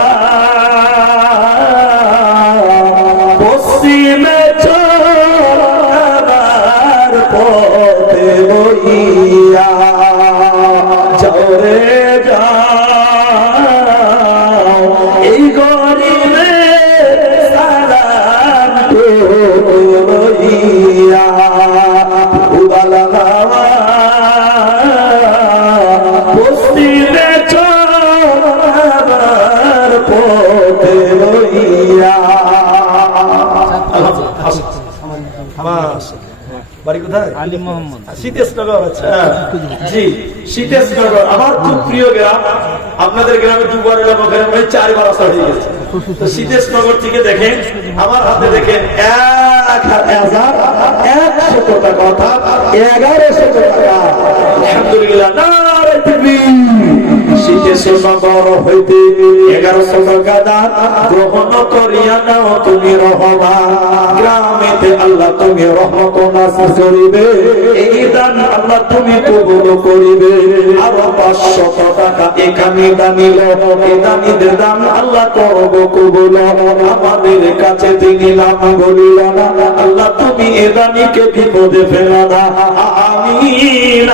পশ্চিমে চলার পথে বইয়া যাও রে যাও এই গরিবে সালাম তো বইয়া উবালাওয়া পশ্চিমে চলার পথে বইয়া বাড়ি কোথায় আলী মোহাম্মদ শীতেশনগর আচ্ছা জি শীতেশনগর আমার খুব প্রিয় গ্রাম আপনাদের গ্রামে দুবার এলাম ওখানে প্রায় 4 বার আসা হয়ে গেছে তো শীতেশনগর থেকে দেখেন আমার হাতে দেখেন 1100 টাকা অর্থাৎ 1100 টাকা আলহামদুলিল্লাহ নারে তাকবীর শীতেশনগর হইতে 1100 টাকা দান গ্রহণ করিয়া নাও তুমি রহমা গ্রামেতে আল্লাহ তুমি রহমত নাসির করিবে এই দান আল্লাহ তুমি কবুল করিবে আর 500 টাকা এখানে দানিল এই দানিদের দান আল্লাহ করব কবুল আমাদের কাছে তিনি নাম বলিল না আল্লাহ তুমি এই দানিকে বিপদে ফেলো না আমিন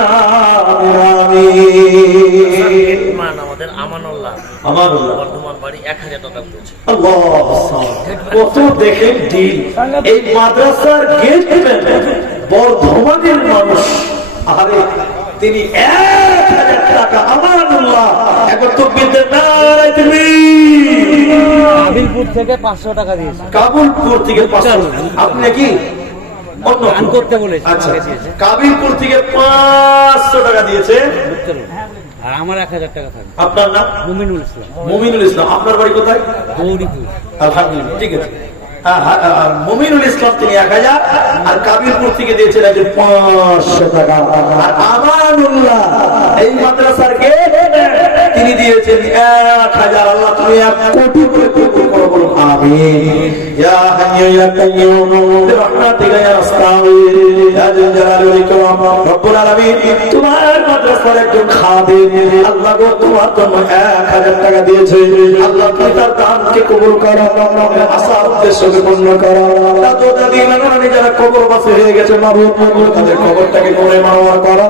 আমিন মান আমাদের আমানুল্লাহ আমানুল্লাহ বর্ধমান বাড়ি 1000 টাকা দিয়েছে আল্লাহ কত দেখেন দিন এই মাদ্রাসার গেটম্যান বর্ধমানের মানুষ আরে তিনি 1000 টাকা আমানুল্লাহ এখন তো বিদ্যে নাই তুমি কাবিলপুর থেকে 500 টাকা দিয়েছে। কাবুলপুর থেকে 500 আপনি কি অন্য গান করতে বলেছে। আচ্ছা কাবিলপুর থেকে 500 টাকা দিয়েছে আর আমার 1000 টাকা থাকবে। আপনার নাম মুমিনুল ইসলাম, মুমিনুল ইসলাম। আপনার বাড়ি কোথায়? গৌরীপুর। আলহামদুলিল্লাহ, ঠিক আছে। মুমিনুল ইসলাম তিনি 1000 আর কাবিলপুর থেকে দিয়েছেন 500 টাকা। আর আমানুল্লাহ এই মাদ্রাসার কে তিনি দিয়েছেন 1000। আল্লাহ তুমি 1 কোটি করে কবুল করো, বলো আমিন। ইয়া হাইয়্যু ইয়া কাইয়্যুম বিরহমাতিকা ইয়া আস্তাগীর ইয়া যাল জালালি ওয়াল ইকরাম রব্বুল আলামিন। তোমার মাদ্রাসার একজন খাদেম আল্লাহ গো তোমার জন্য 1000 টাকা দিয়েছে। আল্লাহ তুমি তার দানকে কবুল করো, আসার উদ্দেশ্য পূর্ণ করো। দাদু দাদি নানানি যারা কবরবাসী হয়ে গেছে মাবুদ তাদের কবরটাকে করে মাওয়া করো,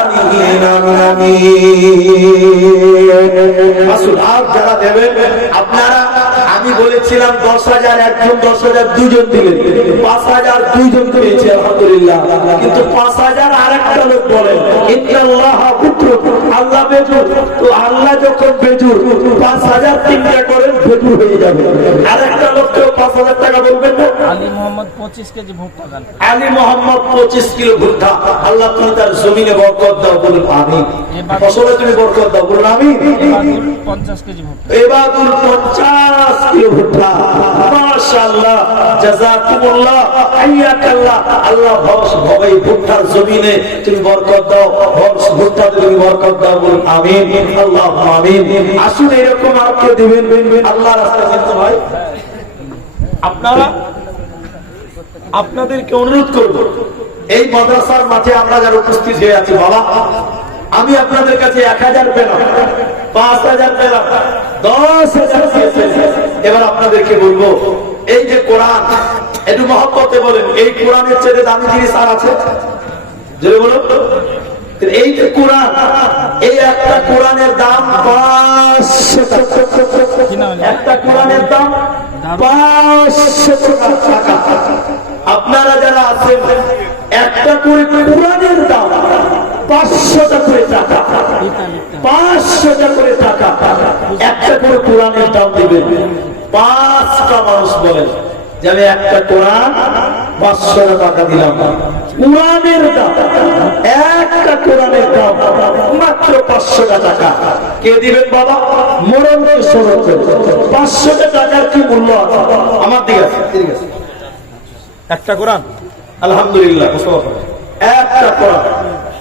আমিন আমিন। মাসুদ আর যারা দেবেন আপনারা, আমি বলেছিলাম 10,000 একজন, 10,000 দুজন দিলেন, 5,000 দুইজন পেয়েছে আলহামদুলিল্লাহ। কিন্তু 5,000 আরেকটা লোক বলেন ইন্নাল্লাহ পুত্র, আল্লাহ বেজুর। তো আল্লাহ যখন বেজুর 5,000 তিনটা করেন বেজুর হয়ে যাবে। আরেকটা লোককেও 5,000 টাকা বলবেন না। আলী মোহাম্মদ 25 কেজি ভুট্টা দান করেছে। আলী মোহাম্মদ 25 কিলো ভুট্টা। আল্লাহ তুমি তার জমিনে বরকত দাও, বলুন আমিন। ফসলে তুমি বরকত দাও, বলুন আমিন। এবাদুল 50 কেজি ভুট্টা। এবাদুল 50 কিলো ভুট্টা। মাশাআল্লাহ, জাযাকুমুল্লাহ, হাইয়াকাল্লাহ। আল্লাহ ভাই ভুট্টার জমিনে তুমি বরকত দাও, ভুট্টাতে তুমি বরকত দাও, বলুন আমিন। আল্লাহুম্মা আমিন। আসুন এরকম আর কে দিবেন আল্লাহর রাস্তায় কিন্তু ভাই আপনারা, আপনাদেরকে অনুরোধ করব এই মাদ্রাসার মাঠে আমরা যারা উপস্থিত হয়ে আছি, বাবা আমি আপনাদের কাছে 1000 পেলাম, 5,000 পেলাম, 10,000 পেয়েছি। এবার আপনাদেরকে বলবো এই যে কোরআন, একটু মহব্বতে বলেন এই কোরআনের চেয়ে দামি জিনিস আর আছে? যদি বলুন এই যে কোরআন, এই একটা কোরআনের দাম 500 টাকা। একটা কোরআনের দাম 500 টাকা। আপনারা যারা আছেন একটা করে কোরআনের দাম 500 করে টাকা, 500 করে টাকা। একটা করে কোরআনের দাম দিবেন। 5টা মানুষ বলেন যে আমি একটা কোরআন 500 টাকা দিলাম। কোরআনের দাম, একটা কোরআনের দাম মাত্র 500 টাকা। কে দিবেন বাবা? মরণ সরত 500 টাকার কি মূল্য আছে? আমার দিকে আছে, ঠিক আছে। একটা কোরআন আলহামদুলিল্লাহ, একটা কোরআন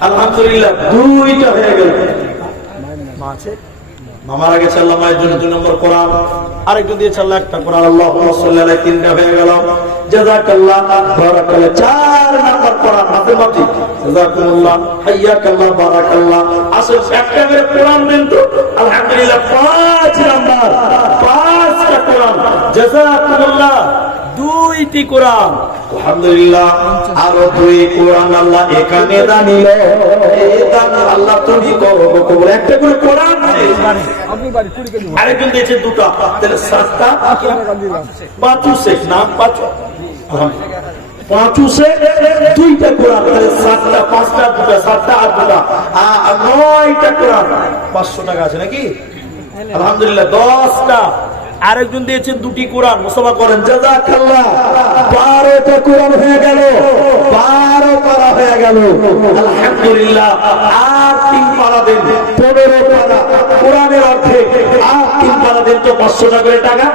আলহামদুলিল্লাহ, 2টা হয়ে গেল। মা আছে, মামার আগে চাল্লা, মায়ের জন্য 2 নম্বর কোরআন, আরেকজন দিয়ে চাল্লা একটা কোরআন। আল্লাহুম্মা সাল্লি আলাইহি, 3টা হয়ে গেল। জাযাকাল্লাহ, বারাকাল্লাহ, 4 নম্বর কোরআন হাতে মাটি। জাযাকুমুল্লাহ, হাইয়াকাল্লাহ, বারাকাল্লাহ। আসল একটা করে কোরআন দেন তো আলহামদুলিল্লাহ। 5 নম্বর, 5টা কোরআন। জাযাকুমুল্লাহ, 2টি কোরআন আলহামদুলিল্লাহ। আরো 2 কোরআন আল্লাহ এখানে দানিল। এই দান আল্লাহ তুমি করো কবুল। একটা করে কোরআন আরেকজন দিয়েছে 2টা, তাহলে 7টা। 5 নাম 5 2টা কোরআন, তাহলে 7টা, 5টা, 2টা, 7টা আর 2টা, 9টা কোরআন। 500 টাকা আছে নাকি? আলহামদুলিল্লাহ। 10টা। আরেকজন দিয়েছেন 2টি কোরআন। মুসাফা করেন, জাযাকাল্লাহ। 12টা কোরআন হয়ে গেল, 12 পারা হয়ে গেল আলহামদুলিল্লাহ। আর 3 পারা দেন, 15 পারা কোরআনের অর্থে। আর 3 পারা দেন তো 500 টাকা করে টাকা।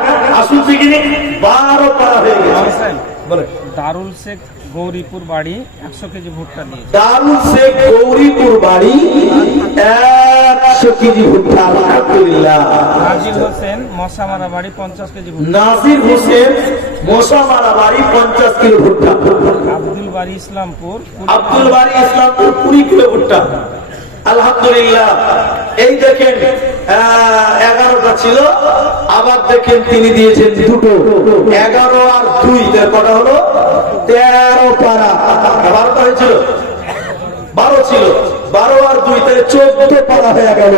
আসুন শিখিনি, 12 পারা হয়ে গেছে। বলে দারুল শেখ গৌরীপুর বাড়ি 100 কেজি ভুট্টা দিয়েছে। দারুল শেখ গৌরীপুর বাড়ি 100 কেজি ভুট্টা আলহামদুলিল্লাহ। নাজির হোসেন মশামারা বাড়ি 50 কেজি ভুট্টা। নাজির হোসেন মশামারা বাড়ি 50 কিলো ভুট্টা। আব্দুল বাড়ি ইসলামপুর, আব্দুল বাড়ি ইসলামপুর 20 কিলো ভুট্টা আলহামদুলিল্লাহ। এই দেখেন 11টা ছিল, আবার দেখেন তিনি দিয়েছেন 2টো। 11 আর 2 কটা হলো? 13 পারা। 12টা হয়েছিল, 12 ছিল, 12 আর 2 তাহলে 14 পারা হয়ে গেল।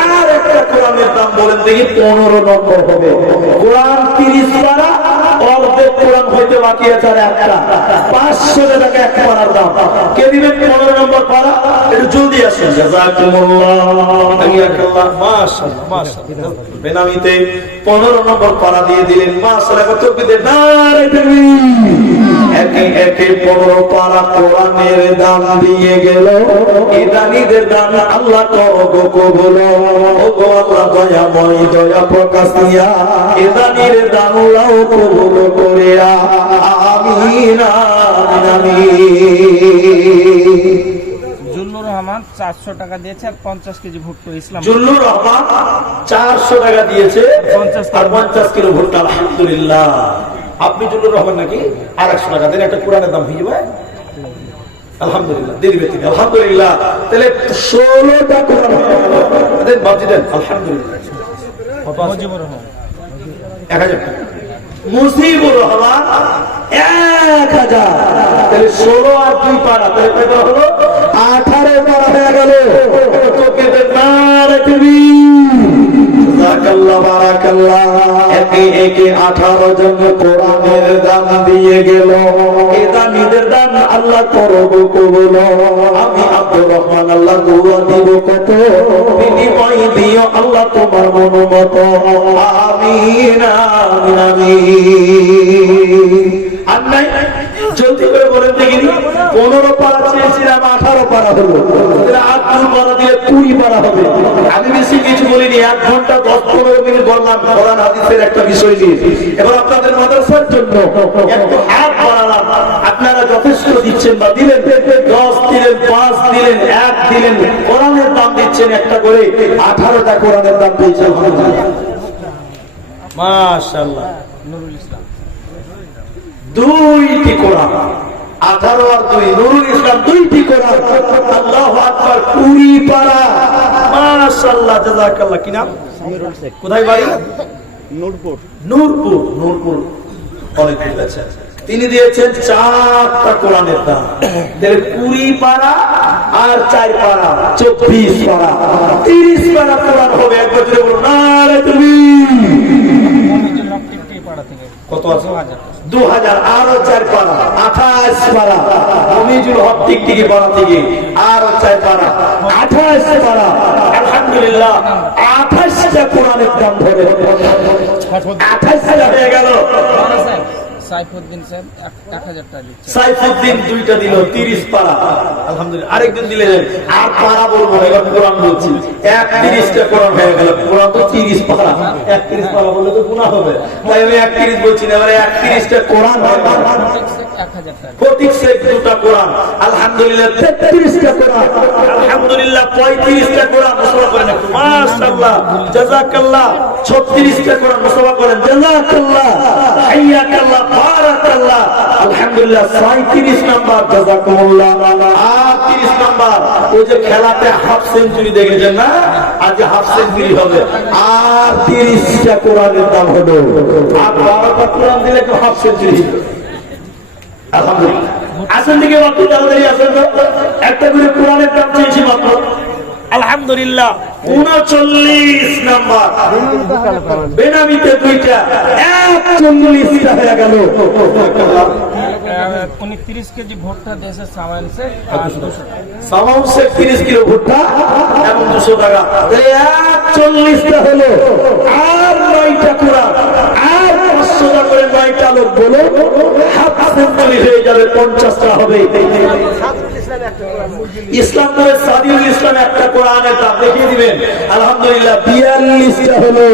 আর একটা কোরআনের দাম বলেন দেখি 15 নম্বর হবে। কোরআন 30 পারা, অর্ধেক কোরআন হইতে বাকি আছে আর একটা। 500 টাকা এক পারার দাম। কে দিবেন 15 নম্বর পারা? একটু আসুন। জাযাকুমুল্লাহ, হাইয়াকাল্লাহ, মাশাআল্লাহ মাশাআল্লাহ। বেনামিতে 15 নম্বর পারা দিয়ে দিলেন। মাশাআল্লাহ, কত বিদে নারে তাকবীর। একে একে 15 পারা কোরআনের দান দিয়ে গেল। এই দানীদের দান আল্লাহ করো কবুল। ও গো আল্লাহ দয়াময়, দয়া প্রকাশ দিয়া এই দানীর দান আল্লাহ কবুল করিয়া। আমিন আমিন। জুল্লুর রহমান 400 টাকা দিয়েছে আর 50 কেজি ভুট্টা ইসলাম। জুল্লুর রহমান 400 টাকা দিয়েছে আর 50 কিলো ভুট্টা। আলহামদুলিল্লাহ। আপনি জুল্লুর রহমান নাকি? আর 100 টাকা দেন, একটা কোরআনের দাম হয়ে যাবে। আলহামদুলিল্লাহ, দিয়ে দিবে তিনি। আলহামদুলিল্লাহ, তাহলে 16টা কোরআন দেন, বাজি দেন। আলহামদুলিল্লাহ। মুজিবুর রহমান 1000 টাকা। মুজিবুর রহমান 1000। তাহলে 16 আর 2 পারা, তাহলে কত হলো? 18 পারা হয়ে গেল। তোকে দেন নারে তাকবীর। জাযাকাল্লাহ, বারাকাল্লাহ। একে একে 18 জন কোরআনের দান দিয়ে গেল। এই দানীদের দান আল্লাহ করো কবুল। আমি আব্দুর রহমান আল্লাহ দোয়া দিব কত, বিনিময় দিও আল্লাহ তোমার মনোমত। আমিন আমিন আমিন। আর নাই জলদি করে বলেন দেখিনি, 15 পারা চেয়েছিলাম, 18 পারা হলো। 8 পারা দিয়ে 20 পারা হবে। আমি বেশি কিছু বলিনি, 1 ঘন্টা 10-15 মিনিট বললাম কোরআন হাদিসের একটা বিষয় নিয়ে। এবার আপনাদের মাদ্রাসার জন্য একটু হাত বাড়ালাম। আপনারা যথেষ্ট দিচ্ছেন বা দিলেন, 10 দিলেন, 5 দিলেন, 1 দিলেন, কোরআনের দাম দিচ্ছেন একটা করে। 18টা কোরআনের দাম পেয়েছেন। মাশাআল্লাহ। নুরুল ইসলাম 2টি কোরআন, 18 আর 2, নুরুল ইসলাম 2টি কোরআন। আল্লাহু আকবার, 20 পারা। মাশাআল্লাহ, জাযাকাল্লাহ। কি নাম? কোথায় বাড়ি? নূরপুর। নূরপুর, নূরপুর অনেক দূর আছে। তিনি দিয়েছেন 4টা কোরআনের দাম। 20 পারা আর 4 পারা, 24 পারা, 30 পারা কোরআন হবে। একবার জোরে বলুন নারে তাকবীর। মমিনুল হক টিপটি পাড়া থেকে কত আছে? 2000। 2000 আরো 4 পারা, 28 পারা। মমিনুল হক টিকটিকি পাড়া থেকে আরো 4 পারা, 28 পারা। আলহামদুলিল্লাহ, 28টা কোরআনের দাম ধরে 28,000 হয়ে গেল। সাইফুদ্দিন সাহেব 1000 টাকা দিচ্ছে। সাইফুদ্দিন 2টা দিল, 30 পারা। আলহামদুলিল্লাহ। আরেকদিন দিলেন। আর পারা বলবো না, এবার কোরআন বলছি। 31টা কোরআন হয়ে গেল। কোরআন তো 30 পারা, 31 পারা বললে তো গুনাহ হবে, তাই আমি 31 বলছি না। এবারে 31টা কোরআন হয়। 1000 টাকা। প্রতীক শেখ 2টা কোরআন। আলহামদুলিল্লাহ, 33টা কোরআন। আলহামদুলিল্লাহ, 35টা কোরআন। মুসলমান করেন একটু। মাশাআল্লাহ, জাযাকাল্লাহ। 36টা কোরআন। মুসলমান করেন জাযাকাল্লাহ, হাইয়াকাল্লাহ, বারাকাল্লাহ। আলহামদুলিল্লাহ, 37 নাম্বার। জাযাকুমুল্লাহ। 38 নাম্বার। ওই যে খেলাতে হাফ সেঞ্চুরি দেখেছেন না, আজ হাফ সেঞ্চুরি হবে। আর 30টা কোরআনের দাম হলো। আর 12টা কোরআন দিলে তো হাফ সেঞ্চুরি। আলহামদুলিল্লাহ। আসেন দিকে মাত্র তাড়াতাড়ি আসেন তো। একটা করে কোরআনের দাম চেয়েছি মাত্র। আলহামদুলিল্লাহ, 39 নাম্বার। বেনামিতে 2টা, 41টা হয়ে গেল। উনি 30 কেজি ভুট্টা দিয়েছে সামানসে। সামাউন শেখ 30 কিলো ভুট্টা এবং 200 টাকা। 41টা হলো। আর 9টা কোরআন, আর 500 টাকা করে 9টা লোক বলো, হাফ সেঞ্চুরি হয়ে যাবে। 50টা হবে। ইসলাম করে সাদিউল ইসলাম একটা কোরআনের দাম দেখিয়ে দিবেন। আলহামদুলিল্লাহ, 42টা হলো।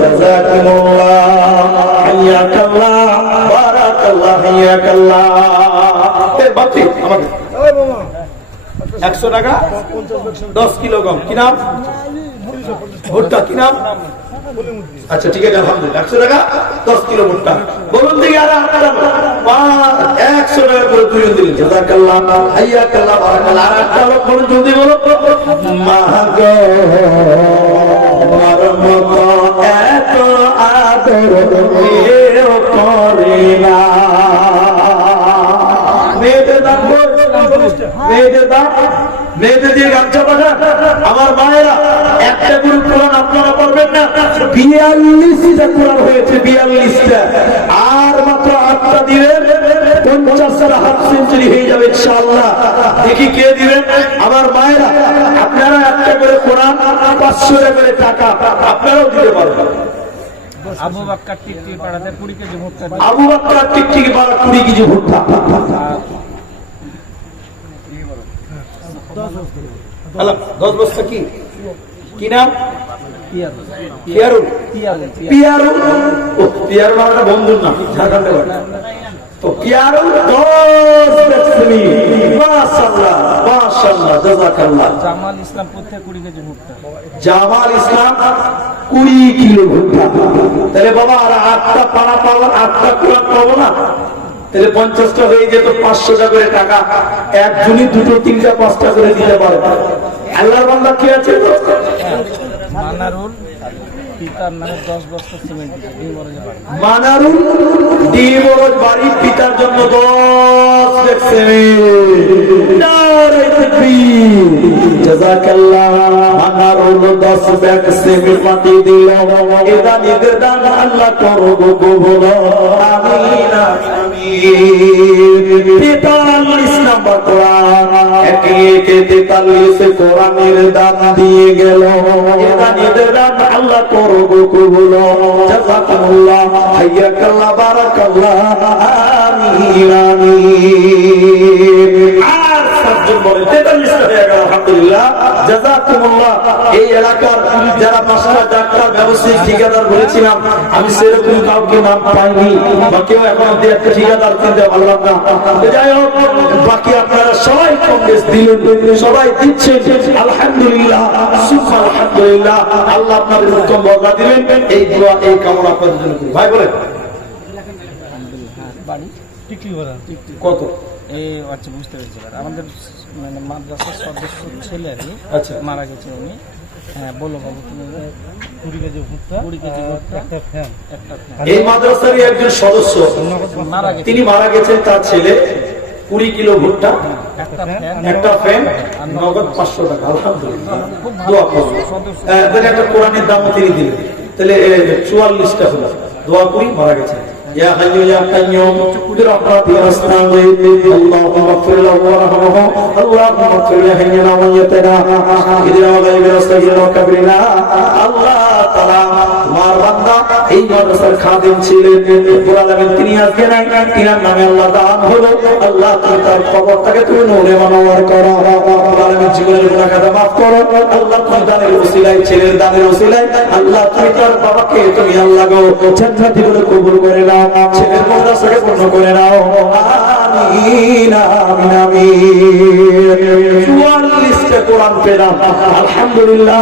জাযাকুমুল্লাহ, হাইয়াকাল্লাহ, বারাকাল্লাহ, হাইয়াকাল্লাহ। এর বাতি আমাকে 100 টাকা 10 কিলো গম। কি নাম? ভুট্টা। কি নাম? আচ্ছা ঠিক আছে, আলহামদুলিল্লাহ। 100 টাকা 10 কিলো ভুট্টা। বলুন দেখি আর 100 টাকা করে 2 দিলেন। জাযাকাল্লাহ, হাইয়াকাল্লাহ, বারাকাল্লাহ। আর একটা লোক বলুন জলদি বলো। মাগো তোমার মতো এত আদর কেউ করে না। মেয়েদের দাম, মেয়েদের দাম, মেয়েদের দিয়ে গামছা পাঠান। আমার মায়েরা, একটা করে কোরআন আপনারা পারবেন না। 42টা কোরআন হয়েছে, 42টা। আর মাত্র 8টা দিলেন, 50 হাফ সেঞ্চুরি হয়ে যাবে ইনশাআল্লাহ। দেখি কে দিবেন আমার মায়েরা। আপনারা একটা করে কোরআন, 500 টাকা করে টাকা আপনারাও দিতে পারবেন। আবু বাক্কার টিকটিকি পাড়াতে 20 কেজি ভুট্টা দিন। আবু বাক্কার টিকটিকি পাড়া 20 কেজি ভুট্টা। আল্লাহ 10 বস্তা কি কি নাম? পিয়ারুল। পিয়ারুল ও পিয়ারুল আমার বন্ধুর নাম, ঝাড়খণ্ডে বাড়ি। তো পিয়ারুল 10 বেচনি। মাশাআল্লাহ মাশাআল্লাহ জাযাকাল্লাহ। জামাল ইসলামপুর থেকে 20 কেজি ভুট্টা। জামাল ইসলাম 20 কিলো ভুট্টা। তাহলে বাবা আর 8টা পাড়া পাবো, 8টা কোরআন পাবো না? তাহলে 50টা হয়ে যেত 500 টাকা করে টাকা। একজনই 2, 3, 5টা করে দিতে পারে। আল্লাহর বান্দা কি আছে? মানারুল পিতার নামে 10 বস্তা সিমেন্ট দিয়েছে ডিমরজে বাড়ি। মানারুল ডিমরজ বাড়ি, পিতার জন্য 10 ব্যাগ সিমেন্ট। নারে তাকবীর, জাযাকাল্লাহ। মানারুল 10 ব্যাগ সিমেন্ট মাটি দিল। এটা নিদের দান আল্লাহ করো কবুল। আমিন আমিন। 43 নম্বর কোরআন, একে একে 43 কোরআনের দান দিয়ে গেল। এটা নিদের দান আল্লাহ করো কবুল। জাযাকাল্লাহ, হাইয়াকাল্লাহ, বারাকাল্লাহ। আমিন আমিন। আর সাতজন বলে 43 হয়ে গেল আলহামদুলিল্লাহ। জাযাকুমুল্লাহ। এই এলাকার যারা মাস্টার, ডাক্তার, ব্যবসায়িক, ঠিকাদার বলেছিলাম, আমি সেরকম কাউকে নাম পাইনি বা কেউ এখন অব্দি একটা ঠিকাদার কিনতে পারলাম না। যাই হোক, বাকি আপনারা সবাই কম বেশ দিলেন, সবাই দিচ্ছেন আলহামদুলিল্লাহ সুবহান আলহামদুলিল্লাহ। আল্লাহ আপনাদের উত্তম বরকত দিবেন। এই দোয়া এই কামনা আপনাদের জন্য করি। ভাই বলেন বাড়ি টিকটিকি পাড়া। কত? এই আচ্ছা বুঝতে পেরেছি এবার। আমাদের মানে মাদ্রাসার সদস্য ছেলে আর কি, আচ্ছা। মারা গেছে উনি। হ্যাঁ বলো বাবু তুমি। 20 কেজি ভুট্টা, 20 কেজি ভুট্টা, একটা ফ্যান। এই মাদ্রাসারই একজন সদস্য মারা গেছে। তিনি মারা গেছেন, তার ছেলে 20 কিলো ভুট্টা, একটা ফ্যান, একটা ফ্যান, নগদ 500 টাকা। আলহামদুলিল্লাহ, দোয়া করুন। একটা কোরআনের দামও তিনি দিলেন। তাহলে 44টা হলো। দোয়া করি, মারা গেছেন। يا حي يا قيوم برحمتك نستغيث اللهم اغفر له وارحمه اللهم اغفر لحينا وميتنا اهدنا وغيبنا واستغفرنا وكبرنا আল্লাহ তাআলা তোমার বান্দা এই মাদ্রাসার খাদেম ছিলেন, রব্বুল আলামিন তিনি আজকে নাই, তিনার নামে আল্লাহ দান হলো। আল্লাহ তুমি তার কবরটাকে তুমি নূরে মানওয়ার করো। রব্বুল আলামিন জীবনের গুনাহ খাতা maaf করো। আল্লাহ তুমি দানের ওসিলায়, ছেলের দানের ওসিলায় আল্লাহ তুমি তার বাবাকে তুমি আল্লাহ গো জান্নাতি বলে কবুল করে নাও, ছেলের মাদ্রাসাকে পূর্ণ করে নাও। আমিন আমিন আমিন। 44টা কোরআন পেলাম আলহামদুলিল্লাহ।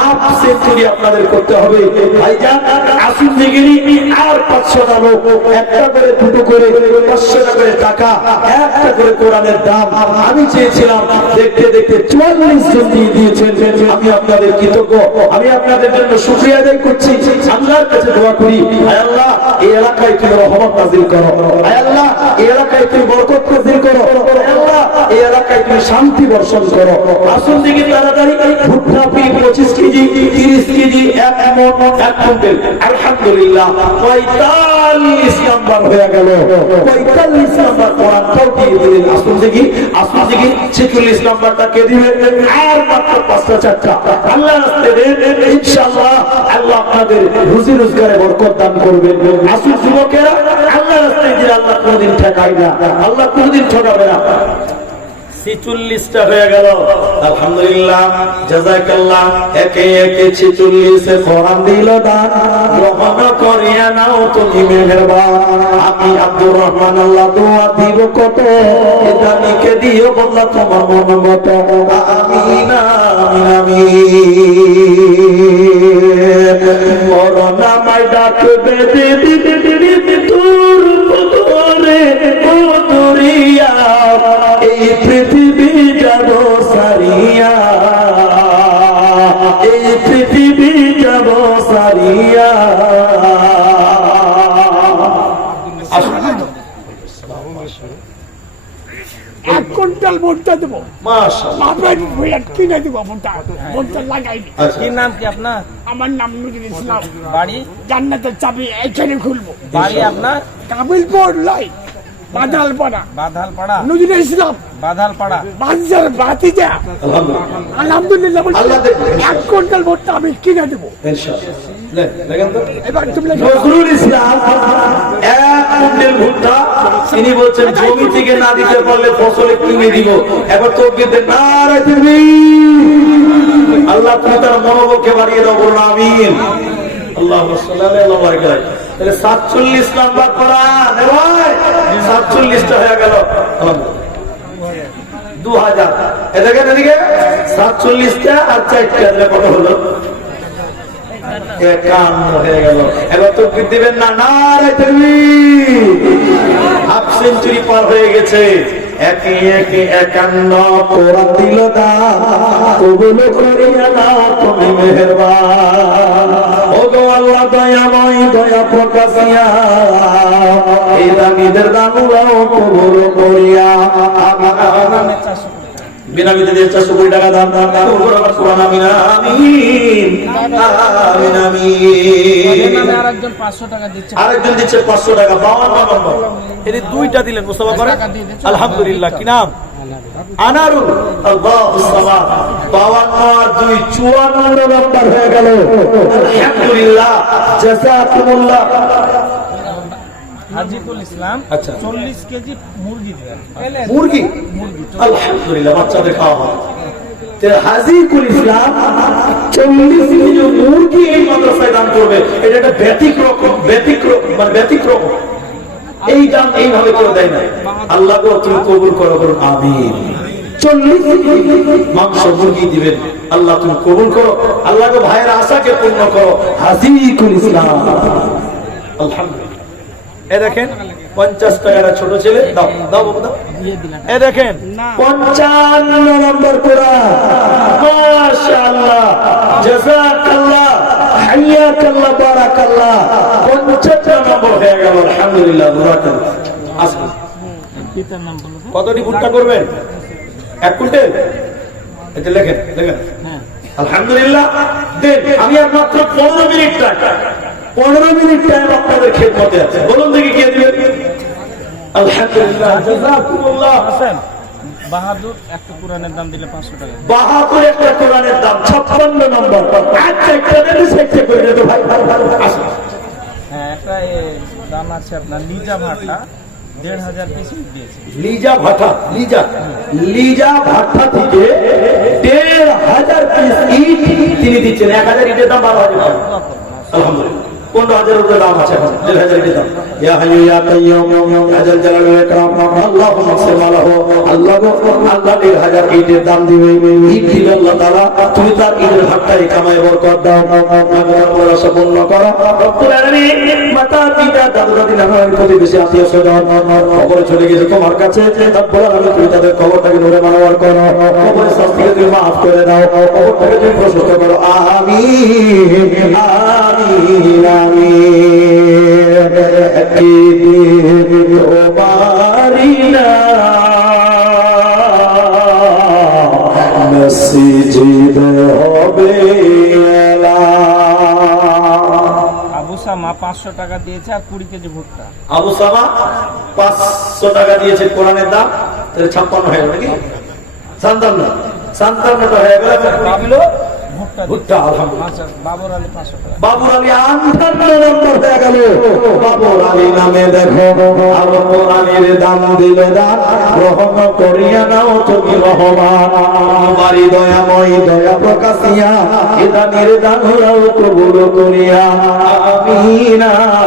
হাফ সেঞ্চুরি আপনাদের করতে হবে ভাইজান। আসুন দিগিরি আর 500টা লোক, একটা করে, দুটো করে, 500 টাকা করে টাকা, একটা করে কোরআনের দাম। আমি চেয়েছিলাম, দেখতে দেখতে 44 জন দিয়ে দিয়েছেন। আমি আপনাদের কৃতজ্ঞ, আমি আপনাদের জন্য শুকরিয়া আদায় করছি। আল্লাহর কাছে দোয়া করি, আয় আল্লাহ এই এলাকায় তুমি রহমত নাযিল করো, আয় আল্লাহ এই এলাকায় তুমি বরকত নাযিল করো, আয় আল্লাহ এই এলাকায় তুমি শান্তি বর্ষণ করো। আসুন দিকে তাড়াতাড়ি ভুট্টা 25 কেজি, 30 কেজি, 1 মণ, 1 কুইন্টাল। আলহামদুলিল্লাহ 45 নাম্বার হয়ে গেল। 45 নাম্বার কোরআনটাও দিয়ে দিলেন। আসুন দিকে 46 নাম্বারটা কে দিবেন? আর মাত্র 5টা 4টা আল্লাহ রাস্তায় দেন ইনশাআল্লাহ। আল্লাহ আপনাদের রুজি রোজগারে বরকত দান করবেন। আসুন যুবকেরা, আল্লাহ রাস্তায় দিয়ে আল্লাহ কোনদিন ঠকায় না, আল্লাহ কোনদিন ঠকাবে না। 46টা হয়ে গেল আলহামদুলিল্লাহ, জাযাকাল্লাহ। একে একে 46 কোরআন দিল দান, গ্রহণ করিয়া নাও তুমি মেহেরবান। আমি আব্দুর রহমান আল্লাহ দোয়া দিব কত, দানিকে দিও বল্লা তোমার মন মত। আমিন আমিন আমিন। মরণ আমায় ডাকবে দিদি তোর পদরে ও দরিয়া, এই পৃথিবী যাব সারিয়া, এই পৃথিবী যাব সারিয়া। এক কুইন্টাল ভুট্টা দেবো, মাশাআল্লাহ, আপনার ভুইয়া কিনে দেবো ভুট্টা, ভুট্টা লাগাইনি। কি নাম কি আপনার? আমার নাম নুরুল ইসলাম। বাড়ি? জান্নাতের চাবি এখানে খুলবো। বাড়ি আপনার? কাবিলপুর লাই। বাদালপাড়া বাধালপাড়া নজরুল ইসলাম বাধালপাড়া বাজার বাতিজা আলহামদুলিল্লাহ বলছি, আল্লাহ দেখবেন। 1 কুইন্টাল ভুট্টা আমি কিনে দেবো। ইনশাআল্লাহ লেখেন তো এবার তুমি লেখো। নজরুল ইসলাম 1 কুইন্টাল ভুট্টা তিনি বলছেন জমি থেকে না দিতে পারলে ফসলে কিনে দিব। এবার তো কিন্তু না রাখবি আল্লাহ তুমি তার মনোবলকে বাড়িয়ে দাও, বলুন আমিন। আল্লাহুম্মা সাল্লি আলা আল্লাহু বারিক আলাইহি। তাহলে 47 নাম্বার কোরআন এ ভাই 47টা হয়ে গেল। 2000 এদিকে এদিকে 47টা আর 4টা তাহলে কত হলো? 51 হয়ে গেল। এবার তো দিবেন না, নারে তাকবীর। হাফ সেঞ্চুরি পার হয়ে গেছে। একে একে 51 কোরআন দিল দান, কবুল করিয়া নাও তুমি মেহেরবান। ও গো আল্লাহ দয়াময় দয়া প্রকাশিয়া এই দানিদের দানুরাও কবুল করিয়া দামে 400 কোটি। বিনা বিধি 400 কোটি টাকা দান দান কবুল করুন। আমিন আমিন আমিন আমিন। নামে আরেকজন 500 টাকা দিচ্ছে। আরেকজন দিচ্ছে 500 টাকা 52 নম্বর। এই দুইটা দিলেন মুস্তাফা করে আলহামদুলিল্লাহ। কি নাম? আনারুল। আল্লাহু সামাদ। 52 আর 2 54 নম্বর হয়ে গেল। আলহামদুলিল্লাহ জাযাকুমুল্লাহ। হাজিকুল ইসলাম আচ্ছা। 40 কেজি মুরগি দেন। মুরগি আলহামদুলিল্লাহ বাচ্চাদের খাওয়া হয়। হাজিকুল ইসলাম 40 কেজি মুরগি এই মাদ্রাসায় দান করবে। এটা একটা ব্যতিক্রম এই দান এইভাবে কেউ দেয় না। আল্লাহ গো তুমি কবুল করো, বলুন আমিন। 40 মাংস মুরগি দিবেন, আল্লাহ তুমি কবুল করো। আল্লাহ গো ভাইয়ের আশাকে পূর্ণ করো। হাজিকুল ইসলাম আলহামদুলিল্লাহ। এ দেখেন 50 টাকার ছোট ছেলে দাও দাও বাবু দাও। এ দেখেন 55 নম্বর কোরআন। মাশাআল্লাহ জাযাকাল্লাহ হাইয়াকাল্লাহ বারাকাল্লাহ। 55 নম্বর হয়ে গেল। আলহামদুলিল্লাহ বারাকাল্লাহ। আসুন পিতার নাম বলো তো। কতটি ভুট্টা করবেন? 1 কুইন্টাল। এটা লেখেন লেখেন। হ্যাঁ। আলহামদুলিল্লাহ দেন। আমি আর মাত্র 15 মিনিট টাকা 15 মিনিট টাইম আপনাদের খেদমতে আছে। বলুন দেখি কে দিবেন? আলহামদুলিল্লাহ জাযাকুমুল্লাহ। হাসান বাহাদুর একটা কোরআনের দাম দিলে 500 টাকা। বাহাদুর একটা কোরআনের দাম 56 নম্বর। আচ্ছা একটা দেন সেটা করে দে ভাই। আসুন হ্যাঁ, একটা দাম আছে আপনার লিজা ভাটা 1500 পিস দিয়েছে। লিজা ভাটা লিজা ভাটা থেকে 1500 পিস ইট তিনি দিচ্ছেন। 1000 ইটের দাম 12,000 টাকা। আলহামদুলিল্লাহ 15,000 উপরে দাম আছে এখন। 15,000 ইটের দাম। ইয়া হাইয়্যু ইয়া কাইয়্যুম ইয়া জাল জালালি ওয়াল ইকরাম আল্লাহুম্মা সাল্লি আলাহু। আল্লাহ 1000 ইটের দাম দিবে। ইট দিলে আল্লাহ তাআলা তুমি তার ইটের ভাগটাই কামাই বরকত দাও। আপনার আশা পূর্ণ করো। রব্বুল আলামিন মাতা পিতা দাদু দাদি নানা প্রতিবেশী আত্মীয় স্বজন কবরে চলে গেছে তোমার কাছে। রব্বুল আলামিন তুমি তাদের কবরটাকে নূরে মানওয়ার করো। কবরের শাস্তিকে তুমি মাফ করে দাও। কবরটাকে তুমি প্রশস্ত করো। আমিন আমিন আমিন। একদিন তোমারি নাম মসজিদ হবে এলা। আবু সামা 500 টাকা দিয়েছে আর 20 কেজি ভুট্টা। আবু সামা 500 টাকা দিয়েছে কোরআনের দাম। তাহলে 56 হয়ে গেল নাকি? 57টা হয়ে গেল। বাবলো ভুট্টা আলহামদুলিল্লাহ। আচ্ছা বাবর আলী 500 টাকা। বাবুর আলী 58 নম্বর হয়ে গেল। বাবুর আলী নামে দেখো আলো কোরআনের দাম দিলে দান গ্রহণ করিয়া নাও তুমি রহমান। বাড়ি দয়াময় দয়া প্রকাশিয়া এ দানের দান হলাও কবুল করিয়া আমিন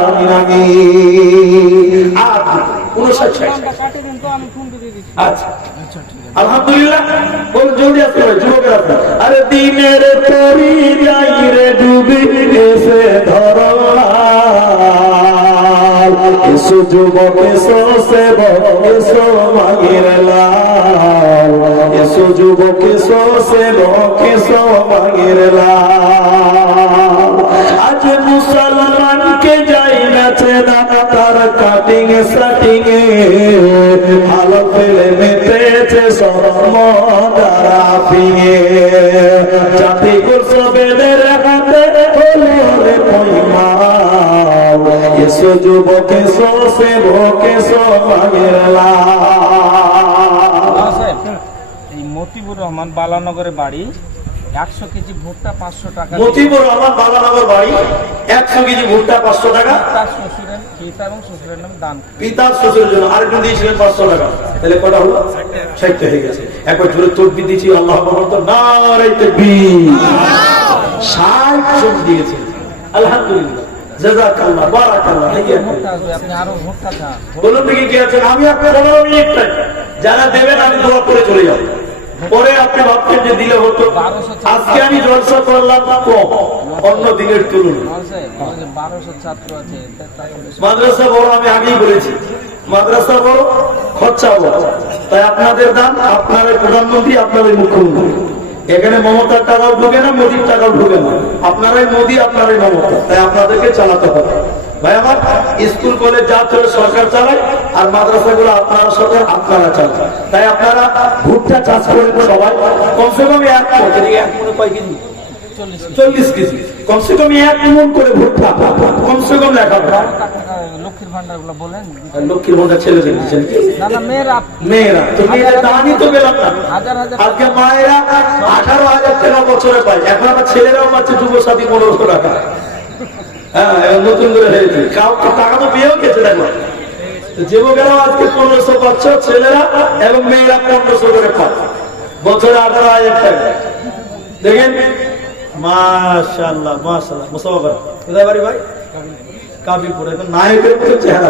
আমিন আমিন। আর 59 কাটে দেন তো, আমি ফোন দিয়ে দিচ্ছি। আচ্ছা আচ্ছা ঠিক আছে। আলহামদুলিল্লাহ বলুন জলদি আসতে হবে যুবকের আসতে। আরে দিনের তরি যাই রে ডুবি এসে ধরো এসো যুবক এসো সেবক এসো মাগির লাল। এসো যুবক এসো সেবক এসো মাগির লাল। আজ মুসলমানকে যাই না চেনা তার কাটিং সাটিং এ ভালো ফেলে মেতেছে সমদারা পিয়ে। জাতি গোসবেদের হাতে হলো রে পয়মা। सो जुबके सो से भोके सो मांगेला এই মতিবুর রহমান বালানগরের বাড়ি 100 কেজি ভুট্টা 500 টাকা। মতিবুর রহমান বালানগর বাড়ি 100 কেজি ভুট্টা 500 টাকা তার শ্বশুরের পিতা এবং শ্বশুরের নাম দান। পিতার শ্বশুরের জন্য আরেকজন দিয়েছিলেন 500 টাকা, তাহলে কটা হলো? 60 হয়ে গেছে। একবার জোরে তাকবীর দিয়েছি, আল্লাহু আকবার, তো নারে তাকবীর। 60 জন দিয়েছে, আলহামদুলিল্লাহ, জাযাকাল্লাহ, বারাকাল্লাহ। ভুট্টা আসবে, আপনি আরো ভুট্টা খান। বলুন দেখি কি আছেন? আমি আপনার 15 মিনিট টাইম, যারা দেবেন আমি দোয়া করে চলে যাব, পরে আপনি ভাবছেন যে দিলে হতো। আজকে আমি জলসা করলাম কম অন্য দিনের তুলনায়। 1200 ছাত্র আছে। মাদ্রাসা বড়, আমি আগেই বলেছি, মাদ্রাসা বড়, খরচা বড়। তাই আপনাদের দান, আপনারাই প্রধানমন্ত্রী, আপনারাই মুখ্যমন্ত্রী। এখানে মমতার টাকাও ঢুকে না, মোদির টাকাও ঢুকে না। আপনারাই মোদি, আপনারাই মমতা, তাই আপনাদেরকে চালাতে হবে। ভাই আমার, স্কুল কলেজ যা চলে সরকার চালায়, আর মাদ্রাসাগুলো আপনারা সরকার আপনারা চালায়। তাই আপনারা ভুট্টা চাষ করেন সবাই, কমসে কম 1 মনে কয় কেজি? 40 কেজি, কমসে কম 1 মন করে ভুট্টা কমসে কম লেখা। লক্ষ্মীর ভান্ডার গুলো বলেন, লক্ষ্মীর ভান্ডার ছেলে দিচ্ছেন না না মেয়েরা তো মেয়েরা দানই তো পেলাম না। হাজার হাজার আজকে মায়েরা 18,000 টাকা বছরে পায়, এখন আবার ছেলেরাও পাচ্ছে যুবসাথী 1500 টাকা। হ্যাঁ, নতুন করে হয়েছে, টাকা তো পেয়েও গেছে। দেখো যুবকেরাও আজকে 1500 পাচ্ছে, ছেলেরা এবং মেয়েরা 1500 করে পায় বছরে 18,000 টাকা। দেখেন, মাশাআল্লাহ মাশাআল্লাহ। মুসাফা কোথায় বাড়ি ভাই? কাবিপুর। এখন নায়কের মতো চেহারা,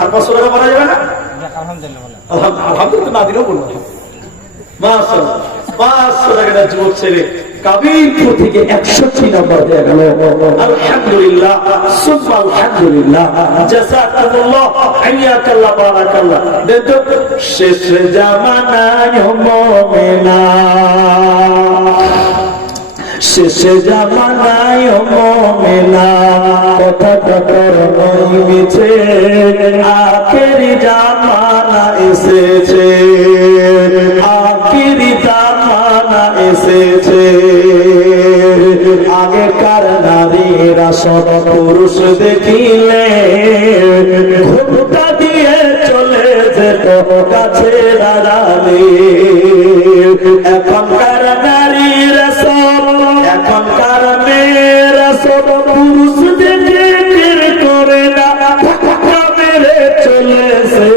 আর 500 টাকা পাওয়া যাবে না? আলহামদুলিল্লাহ, না দিলেও বললাম মাশাআল্লাহ। 500 টাকা যুবক ছেলে কাবিরপুর থেকে 61 নম্বর দেয়া গেল। আলহামদুলিল্লাহ, সুবহান আলহামদুলিল্লাহ, জাযাকাল্লাহ, হাইয়াকাল্লাহ, বারাকাল্লাহ। দেখো শেষ জামানায় মুমিনা, শেষ জামানায় মুমিনা, কথাটা করোই মিছে, আখেরি জামানা এসেছে, আখেরি জামানা এসেছে। আগেকার নারীরা সব পুরুষ দেখিলে ঘুমটা দিয়ে চলে যেত কাছে দাঁড়ালে। এখনকার নারীরা সব, এখনকার মেয়েরা সব পুরুষ দেখে করে না, মেরে চলেছে।